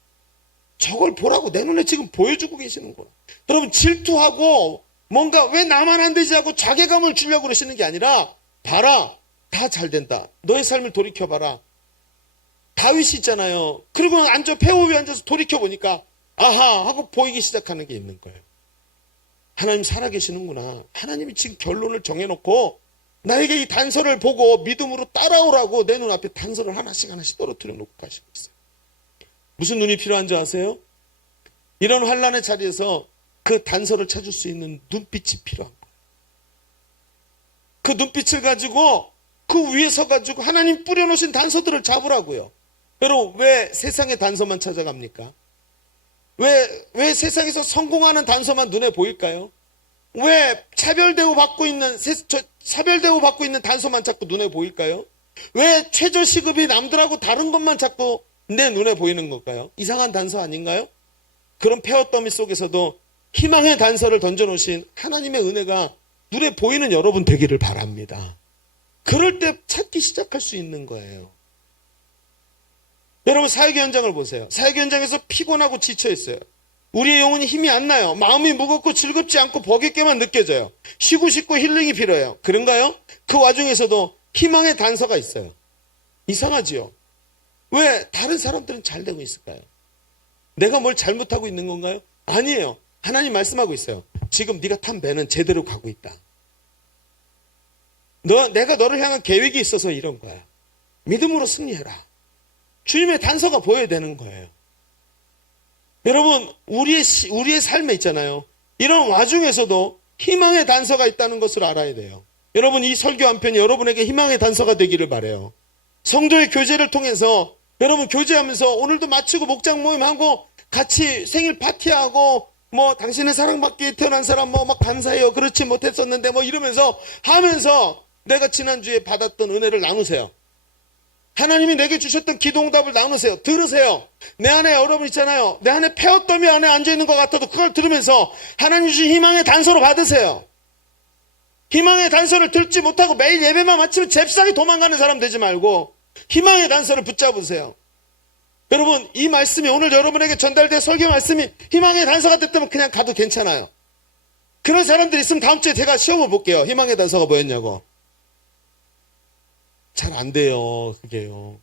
저걸 보라고 내 눈에 지금 보여주고 계시는구나. 여러분 질투하고 뭔가 왜 나만 안 되지 하고 자괴감을 주려고 그러시는 게 아니라 봐라. 다 잘 된다. 너의 삶을 돌이켜봐라. 다윗이 있잖아요. 그리고 폐허 위에 앉아서 돌이켜보니까 아하 하고 보이기 시작하는 게 있는 거예요. 하나님 살아계시는구나. 하나님이 지금 결론을 정해놓고 나에게 이 단서를 보고 믿음으로 따라오라고 내 눈앞에 단서를 하나씩 떨어뜨려 놓고 가시고 있어요. 무슨 눈이 필요한지 아세요? 이런 환난의 자리에서 그 단서를 찾을 수 있는 눈빛이 필요한 거예요. 그 눈빛을 가지고 그 위에 서가지고 하나님 뿌려놓으신 단서들을 잡으라고요. 여러분 왜 세상의 단서만 찾아갑니까? 왜 세상에서 성공하는 단서만 눈에 보일까요? 왜 차별대우 받고 있는 단서만 자꾸 눈에 보일까요? 왜 최저시급이 남들하고 다른 것만 자꾸 내 눈에 보이는 걸까요? 이상한 단서 아닌가요? 그런 폐허더미 속에서도 희망의 단서를 던져놓으신 하나님의 은혜가 눈에 보이는 여러분 되기를 바랍니다. 그럴 때 찾기 시작할 수 있는 거예요. 여러분 사역의 현장을 보세요. 사역의 현장에서 피곤하고 지쳐있어요. 우리의 영혼이 힘이 안 나요. 마음이 무겁고 즐겁지 않고 버겁게만 느껴져요. 쉬고 싶고 힐링이 필요해요. 그런가요? 그 와중에서도 희망의 단서가 있어요. 이상하지요? 왜 다른 사람들은 잘 되고 있을까요? 내가 뭘 잘못하고 있는 건가요? 아니에요. 하나님 말씀하고 있어요. 지금 네가 탄 배는 제대로 가고 있다. 내가 너를 향한 계획이 있어서 이런 거야. 믿음으로 승리해라. 주님의 단서가 보여야 되는 거예요. 여러분 우리의 삶에 있잖아요. 이런 와중에서도 희망의 단서가 있다는 것을 알아야 돼요. 여러분 이 설교 한 편이 여러분에게 희망의 단서가 되기를 바라요. 성도의 교제를 통해서 여러분 교제하면서 오늘도 마치고 목장 모임하고 같이 생일 파티하고 당신은 사랑받기에 태어난 사람 막 감사해요. 그렇지 못했었는데 이러면서 하면서 내가 지난주에 받았던 은혜를 나누세요. 하나님이 내게 주셨던 기도응답을 나누세요. 들으세요. 내 안에 여러분 있잖아요. 내 안에 폐허더미 안에 앉아있는 것 같아도 그걸 들으면서 하나님 주신 희망의 단서로 받으세요. 희망의 단서를 듣지 못하고 매일 예배만 마치면 잽싸게 도망가는 사람 되지 말고 희망의 단서를 붙잡으세요. 여러분 이 말씀이 오늘 여러분에게 전달된 설교 말씀이 희망의 단서가 됐다면 그냥 가도 괜찮아요. 그런 사람들이 있으면 다음 주에 제가 시험을 볼게요. 희망의 단서가 뭐였냐고. 잘 안 돼요. 그게요.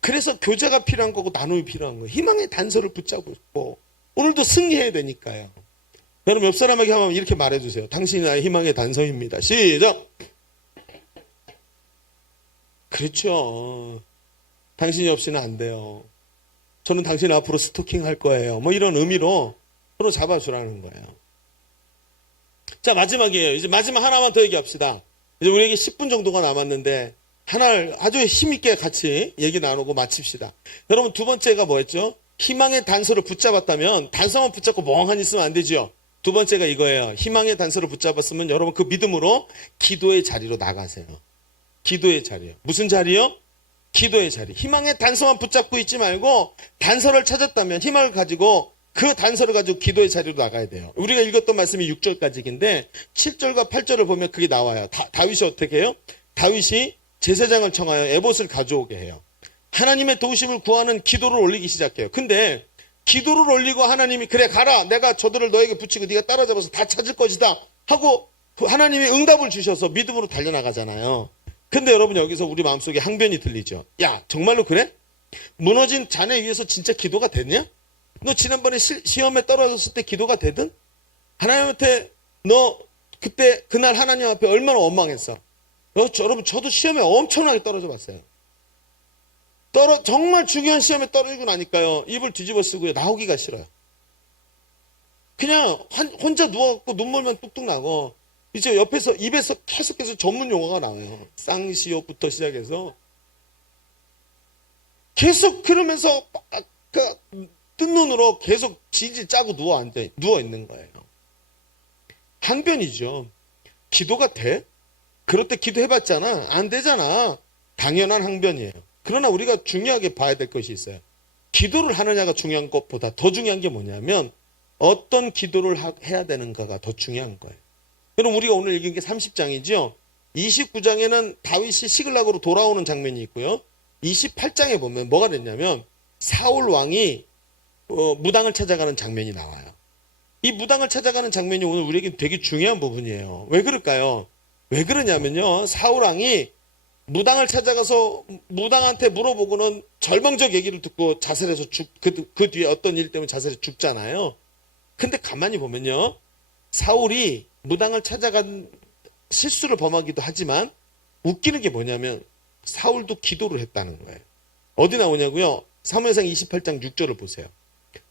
그래서 교제가 필요한 거고 나눔이 필요한 거예요. 희망의 단서를 붙잡고 오늘도 승리해야 되니까요. 여러분 옆 사람에게 한번 이렇게 말해주세요. 당신이 나의 희망의 단서입니다. 시작. 그렇죠. 당신이 없이는 안 돼요. 저는 당신 앞으로 스토킹 할 거예요. 이런 의미로 서로 잡아주라는 거예요. 자 마지막이에요. 이제 마지막 하나만 더 얘기합시다. 이제 우리에게 10분 정도가 남았는데 하나를 아주 힘있게 같이 얘기 나누고 마칩시다. 여러분 두 번째가 뭐였죠? 희망의 단서를 붙잡았다면 단서만 붙잡고 멍하니 있으면 안 되죠. 두 번째가 이거예요. 희망의 단서를 붙잡았으면 여러분 그 믿음으로 기도의 자리로 나가세요. 기도의 자리요. 무슨 자리요? 기도의 자리. 희망의 단서만 붙잡고 있지 말고 단서를 찾았다면 희망을 가지고 그 단서를 가지고 기도의 자리로 나가야 돼요. 우리가 읽었던 말씀이 6절까지인데 7절과 8절을 보면 그게 나와요. 다윗이 어떻게 해요? 다윗이 제사장을 청하여 에봇을 가져오게 해요. 하나님의 도우심을 구하는 기도를 올리기 시작해요. 근데 기도를 올리고 하나님이 그래 가라 내가 저들을 너에게 붙이고 네가 따라잡아서 다 찾을 것이다 하고 하나님이 응답을 주셔서 믿음으로 달려나가잖아요. 근데 여러분 여기서 우리 마음속에 항변이 들리죠. 야 정말로 그래? 무너진 자네 위해서 진짜 기도가 됐냐? 너 지난번에 시험에 떨어졌을 때 기도가 되든? 하나님한테 너 그날 하나님 앞에 얼마나 원망했어? 여러분 저도 시험에 엄청나게 떨어져 봤어요. 정말 중요한 시험에 떨어지고 나니까요. 입을 뒤집어 쓰고요. 나오기가 싫어요. 그냥 혼자 누워갖고 눈물만 뚝뚝 나고 이제 옆에서 입에서 계속해서 전문 용어가 나와요. 쌍시옷부터 시작해서 계속 그러면서 뜬 눈으로 계속 질질 짜고 누워 있는 거예요. 항변이죠. 기도가 돼? 그럴 때 기도해봤잖아. 안 되잖아. 당연한 항변이에요. 그러나 우리가 중요하게 봐야 될 것이 있어요. 기도를 하느냐가 중요한 것보다 더 중요한 게 뭐냐면 어떤 기도를 해야 되는가가 더 중요한 거예요. 그럼 우리가 오늘 읽은 게 30장이죠. 29장에는 다윗이 시글락으로 돌아오는 장면이 있고요. 28장에 보면 뭐가 됐냐면 사울 왕이 무당을 찾아가는 장면이 나와요. 이 무당을 찾아가는 장면이 오늘 우리에게 되게 중요한 부분이에요. 왜 그럴까요? 왜 그러냐면요. 사울 왕이 무당을 찾아가서 무당한테 물어보고는 절망적 얘기를 듣고 자살해서 그 뒤에 어떤 일 때문에 자살해서 죽잖아요. 근데 가만히 보면요. 사울이 무당을 찾아간 실수를 범하기도 하지만 웃기는 게 뭐냐면 사울도 기도를 했다는 거예요. 어디 나오냐고요? 사무엘상 28장 6절을 보세요.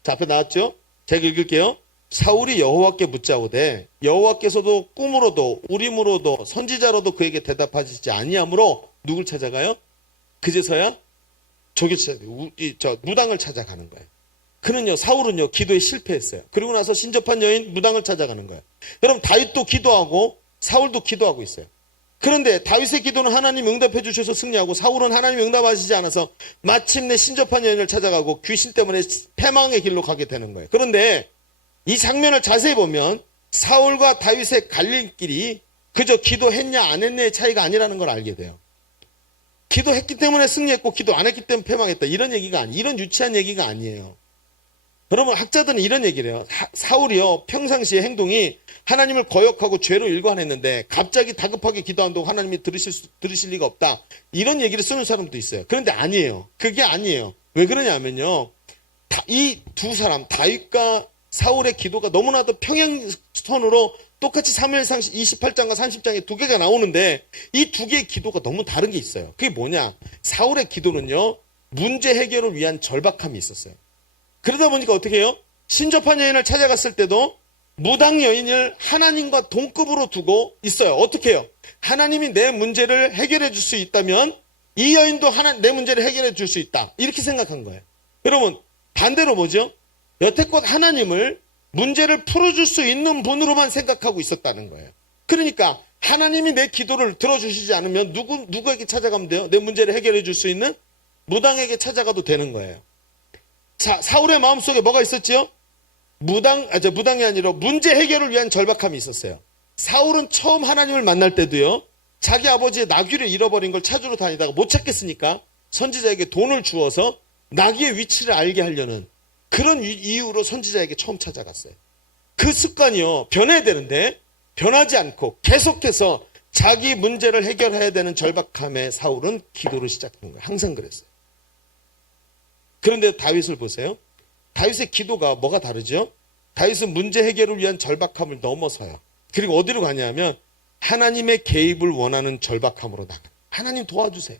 자, 앞에 나왔죠? 제가 읽을게요. 사울이 여호와께 묻자오되 여호와께서도 꿈으로도 우림으로도 선지자로도 그에게 대답하시지 아니하므로 누굴 찾아가요? 그제서야 무당을 찾아가는 거예요. 그는요, 사울은요, 기도에 실패했어요. 그리고 나서 신접한 여인 무당을 찾아가는 거예요. 여러분, 다윗도 기도하고 사울도 기도하고 있어요. 그런데 다윗의 기도는 하나님 응답해 주셔서 승리하고 사울은 하나님 응답하시지 않아서 마침내 신접한 여인을 찾아가고 귀신 때문에 패망의 길로 가게 되는 거예요. 그런데 이 장면을 자세히 보면 사울과 다윗의 갈림길이 그저 기도했냐 안 했냐의 차이가 아니라는 걸 알게 돼요. 기도했기 때문에 승리했고 기도 안 했기 때문에 패망했다. 이런 얘기가 이런 유치한 얘기가 아니에요. 여러분, 학자들은 이런 얘기를 해요. 사울이요, 평상시의 행동이 하나님을 거역하고 죄로 일관했는데 갑자기 다급하게 기도한다고 하나님이 들으실 리가 없다. 이런 얘기를 쓰는 사람도 있어요. 그런데 아니에요. 그게 아니에요. 왜 그러냐면요. 이 두 사람, 다윗과 사울의 기도가 너무나도 평행선으로 똑같이 사무엘상 28장과 30장에 두 개가 나오는데 이 두 개의 기도가 너무 다른 게 있어요. 그게 뭐냐? 사울의 기도는요, 문제 해결을 위한 절박함이 있었어요. 그러다 보니까 어떻게 해요? 신접한 여인을 찾아갔을 때도 무당 여인을 하나님과 동급으로 두고 있어요. 어떻게 해요? 하나님이 내 문제를 해결해 줄 수 있다면 이 여인도 내 문제를 해결해 줄 수 있다. 이렇게 생각한 거예요. 여러분, 반대로 뭐죠? 여태껏 하나님을 문제를 풀어줄 수 있는 분으로만 생각하고 있었다는 거예요. 그러니까 하나님이 내 기도를 들어주시지 않으면 누구에게 찾아가면 돼요? 내 문제를 해결해 줄 수 있는 무당에게 찾아가도 되는 거예요. 자, 사울의 마음속에 뭐가 있었지요? 무당이 아니라 문제 해결을 위한 절박함이 있었어요. 사울은 처음 하나님을 만날 때도요, 자기 아버지의 나귀를 잃어버린 걸 찾으러 다니다가 못 찾겠으니까 선지자에게 돈을 주어서 나귀의 위치를 알게 하려는 그런 이유로 선지자에게 처음 찾아갔어요. 그 습관이요, 변해야 되는데 변하지 않고 계속해서 자기 문제를 해결해야 되는 절박함에 사울은 기도를 시작한 거예요. 항상 그랬어요. 그런데 다윗을 보세요. 다윗의 기도가 뭐가 다르죠? 다윗은 문제 해결을 위한 절박함을 넘어서요. 그리고 어디로 가냐면 하나님의 개입을 원하는 절박함으로 나가요. 하나님 도와주세요.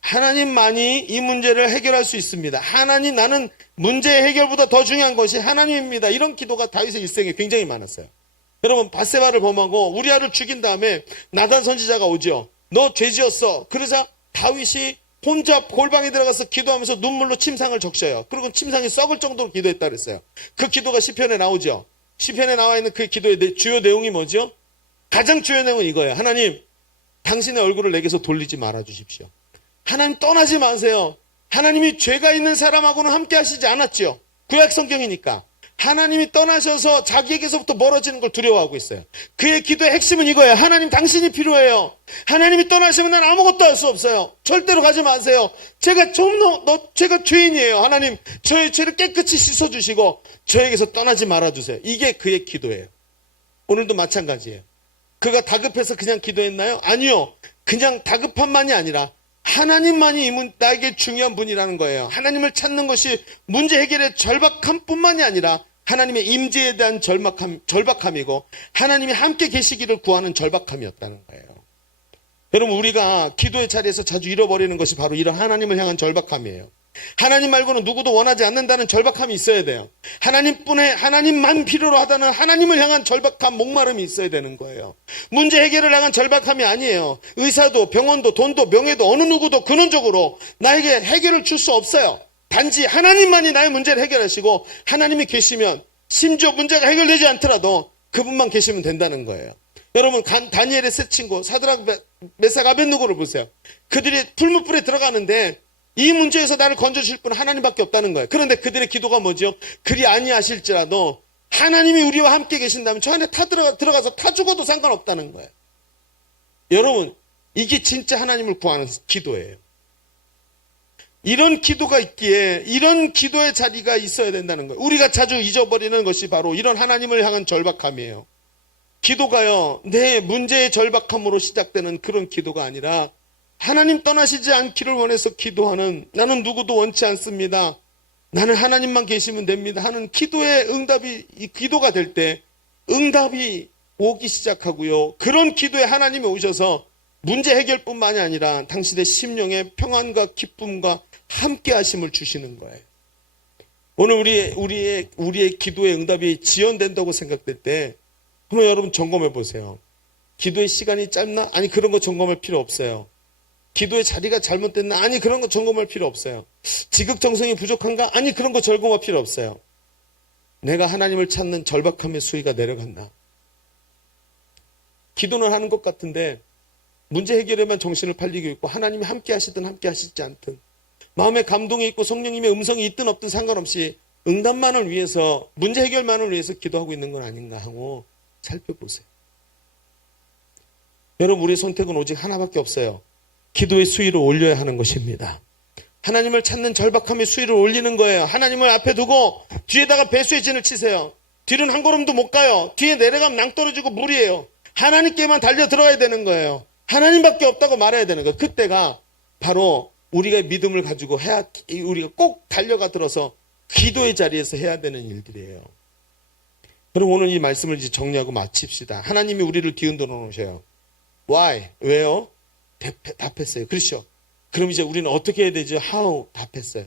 하나님만이 이 문제를 해결할 수 있습니다. 하나님, 나는 문제 해결보다 더 중요한 것이 하나님입니다. 이런 기도가 다윗의 일생에 굉장히 많았어요. 여러분, 밧세바를 범하고 우리아를 죽인 다음에 나단 선지자가 오죠. 너 죄지었어. 그러자 다윗이 혼자 골방에 들어가서 기도하면서 눈물로 침상을 적셔요. 그리고 침상이 썩을 정도로 기도했다 그랬어요. 그 기도가 시편에 나오죠. 시편에 나와 있는 그 기도의 주요 내용이 뭐죠? 가장 주요 내용은 이거예요. 하나님, 당신의 얼굴을 내게서 돌리지 말아 주십시오. 하나님, 떠나지 마세요. 하나님이 죄가 있는 사람하고는 함께 하시지 않았죠. 구약 성경이니까. 하나님이 떠나셔서 자기에게서부터 멀어지는 걸 두려워하고 있어요. 그의 기도의 핵심은 이거예요. 하나님, 당신이 필요해요. 하나님이 떠나시면 난 아무것도 할 수 없어요. 절대로 가지 마세요. 제가 제가 죄인이에요. 하나님, 저의 죄를 깨끗이 씻어주시고 저에게서 떠나지 말아주세요. 이게 그의 기도예요. 오늘도 마찬가지예요. 그가 다급해서 그냥 기도했나요? 아니요. 그냥 다급함만이 아니라 하나님만이 나에게 중요한 분이라는 거예요. 하나님을 찾는 것이 문제 해결의 절박함뿐만이 아니라 하나님의 임재에 대한 절박함이고 하나님이 함께 계시기를 구하는 절박함이었다는 거예요. 여러분, 우리가 기도의 자리에서 자주 잃어버리는 것이 바로 이런 하나님을 향한 절박함이에요. 하나님 말고는 누구도 원하지 않는다는 절박함이 있어야 돼요. 하나님만 필요로 하다는 하나님을 향한 절박함, 목마름이 있어야 되는 거예요. 문제 해결을 향한 절박함이 아니에요. 의사도 병원도 돈도 명예도 어느 누구도 근원적으로 나에게 해결을 줄 수 없어요. 단지 하나님만이 나의 문제를 해결하시고 하나님이 계시면 심지어 문제가 해결되지 않더라도 그분만 계시면 된다는 거예요. 여러분 다니엘의 세 친구 사드락 메삭 아벳느고를 보세요. 그들이 풀무불에 들어가는데 이 문제에서 나를 건져주실 분은 하나님밖에 없다는 거예요. 그런데 그들의 기도가 뭐죠? 그리 아니하실지라도 하나님이 우리와 함께 계신다면 저 안에 들어가서 타 죽어도 상관없다는 거예요. 여러분 이게 진짜 하나님을 구하는 기도예요. 이런 기도가 있기에 이런 기도의 자리가 있어야 된다는 거예요. 우리가 자주 잊어버리는 것이 바로 이런 하나님을 향한 절박함이에요. 기도가요, 내 문제의 절박함으로 시작되는 그런 기도가 아니라 하나님 떠나시지 않기를 원해서 기도하는, 나는 누구도 원치 않습니다, 나는 하나님만 계시면 됩니다 하는 기도의 응답이, 이 기도가 될 때 응답이 오기 시작하고요, 그런 기도에 하나님이 오셔서 문제 해결뿐만이 아니라 당신의 심령의 평안과 기쁨과 함께 하심을 주시는 거예요. 오늘 우리의 기도의 응답이 지연된다고 생각될 때 한번 여러분 점검해 보세요. 기도의 시간이 짧나? 아니 그런 거 점검할 필요 없어요. 기도의 자리가 잘못됐나? 아니 그런 거 점검할 필요 없어요. 지극정성이 부족한가? 아니 그런 거 점검할 필요 없어요. 내가 하나님을 찾는 절박함의 수위가 내려간다. 기도는 하는 것 같은데 문제 해결에만 정신을 팔리고 있고 하나님이 함께 하시든 함께 하시지 않든 마음에 감동이 있고 성령님의 음성이 있든 없든 상관없이 응답만을 위해서, 문제 해결만을 위해서 기도하고 있는 건 아닌가 하고 살펴보세요. 여러분 우리의 선택은 오직 하나밖에 없어요. 기도의 수위를 올려야 하는 것입니다. 하나님을 찾는 절박함의 수위를 올리는 거예요. 하나님을 앞에 두고 뒤에다가 배수의 진을 치세요. 뒤는 한 걸음도 못 가요. 뒤에 내려가면 낭떠러지고 물이에요. 하나님께만 달려 들어가야 되는 거예요. 하나님밖에 없다고 말해야 되는 거예요. 그때가 바로 우리가 믿음을 가지고 우리가 꼭 달려가 들어서 기도의 자리에서 해야 되는 일들이에요. 그럼 오늘 이 말씀을 이제 정리하고 마칩시다. 하나님이 우리를 뒤흔들어 놓으셔요. Why? 왜요? 답했어요. 그렇죠? 그럼 이제 우리는 어떻게 해야 되죠? How? 답했어요.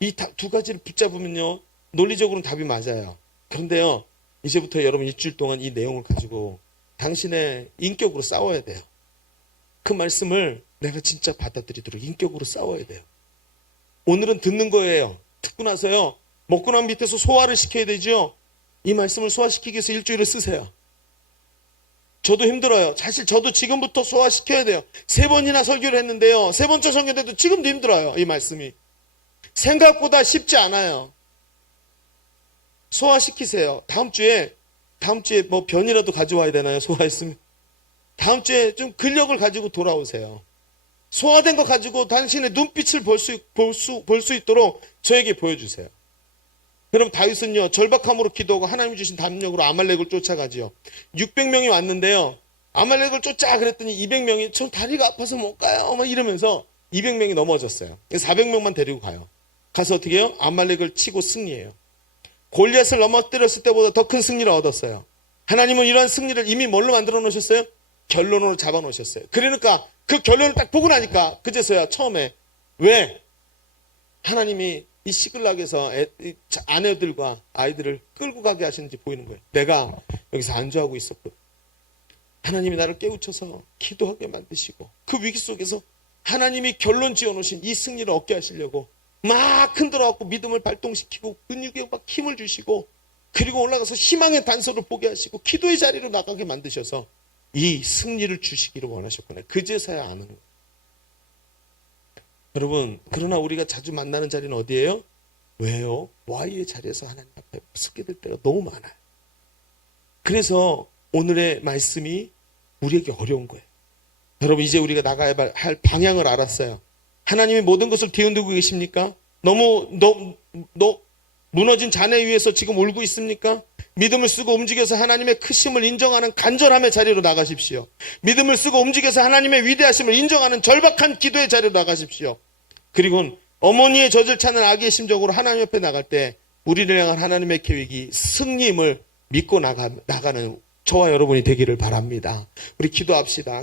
이 두 가지를 붙잡으면요, 논리적으로는 답이 맞아요. 그런데요, 이제부터 여러분 일주일 동안 이 내용을 가지고 당신의 인격으로 싸워야 돼요. 그 말씀을 내가 진짜 받아들이도록 인격으로 싸워야 돼요. 오늘은 듣는 거예요. 듣고 나서요, 먹고 난 밑에서 소화를 시켜야 되죠. 이 말씀을 소화시키기 위해서 일주일을 쓰세요. 저도 힘들어요. 사실 저도 지금부터 소화시켜야 돼요. 3번이나 설교를 했는데요, 3번째 설교인데도 지금도 힘들어요. 이 말씀이 생각보다 쉽지 않아요. 소화시키세요. 다음 주에 뭐 변이라도 가져와야 되나요? 소화했으면 다음 주에 좀 근력을 가지고 돌아오세요. 소화된 거 가지고 당신의 눈빛을 볼 수 있도록 저에게 보여주세요. 그럼 다윗은요, 절박함으로 기도하고 하나님이 주신 담력으로 아말렉을 쫓아가지요. 600명이 왔는데요, 아말렉을 쫓아 그랬더니 200명이 저 다리가 아파서 못 가요 막 이러면서 200명이 넘어졌어요. 400명만 데리고 가요. 가서 어떻게 해요? 아말렉을 치고 승리해요. 골리앗을 넘어뜨렸을 때보다 더 큰 승리를 얻었어요. 하나님은 이러한 승리를 이미 뭘로 만들어 놓으셨어요? 결론으로 잡아 놓으셨어요. 그러니까 그 결론을 딱 보고 나니까 그제서야 처음에, 왜? 하나님이 이 시글락에서 아내들과 아이들을 끌고 가게 하시는지 보이는 거예요. 내가 여기서 안주하고 있었거든. 하나님이 나를 깨우쳐서 기도하게 만드시고 그 위기 속에서 하나님이 결론 지어놓으신 이 승리를 얻게 하시려고 막 흔들어갖고 믿음을 발동시키고 근육에 막 힘을 주시고, 그리고 올라가서 희망의 단서를 보게 하시고 기도의 자리로 나가게 만드셔서 이 승리를 주시기를 원하셨구나. 그제서야 아는 거예요. 여러분, 그러나 우리가 자주 만나는 자리는 어디예요? 왜요? Why의 자리에서 하나님 앞에 서게 될 때가 너무 많아요. 그래서 오늘의 말씀이 우리에게 어려운 거예요. 여러분, 이제 우리가 나가야 할 방향을 알았어요. 하나님이 모든 것을 뒤흔들고 계십니까? 너무 무너진 잔해 위에서 지금 울고 있습니까? 믿음을 쓰고 움직여서 하나님의 크심을 인정하는 간절함의 자리로 나가십시오. 믿음을 쓰고 움직여서 하나님의 위대하심을 인정하는 절박한 기도의 자리로 나가십시오. 그리고 어머니의 젖을 찾는 아기의 심정으로 하나님 옆에 나갈 때 우리를 향한 하나님의 계획이 승리임을 믿고 나가는 저와 여러분이 되기를 바랍니다. 우리 기도합시다.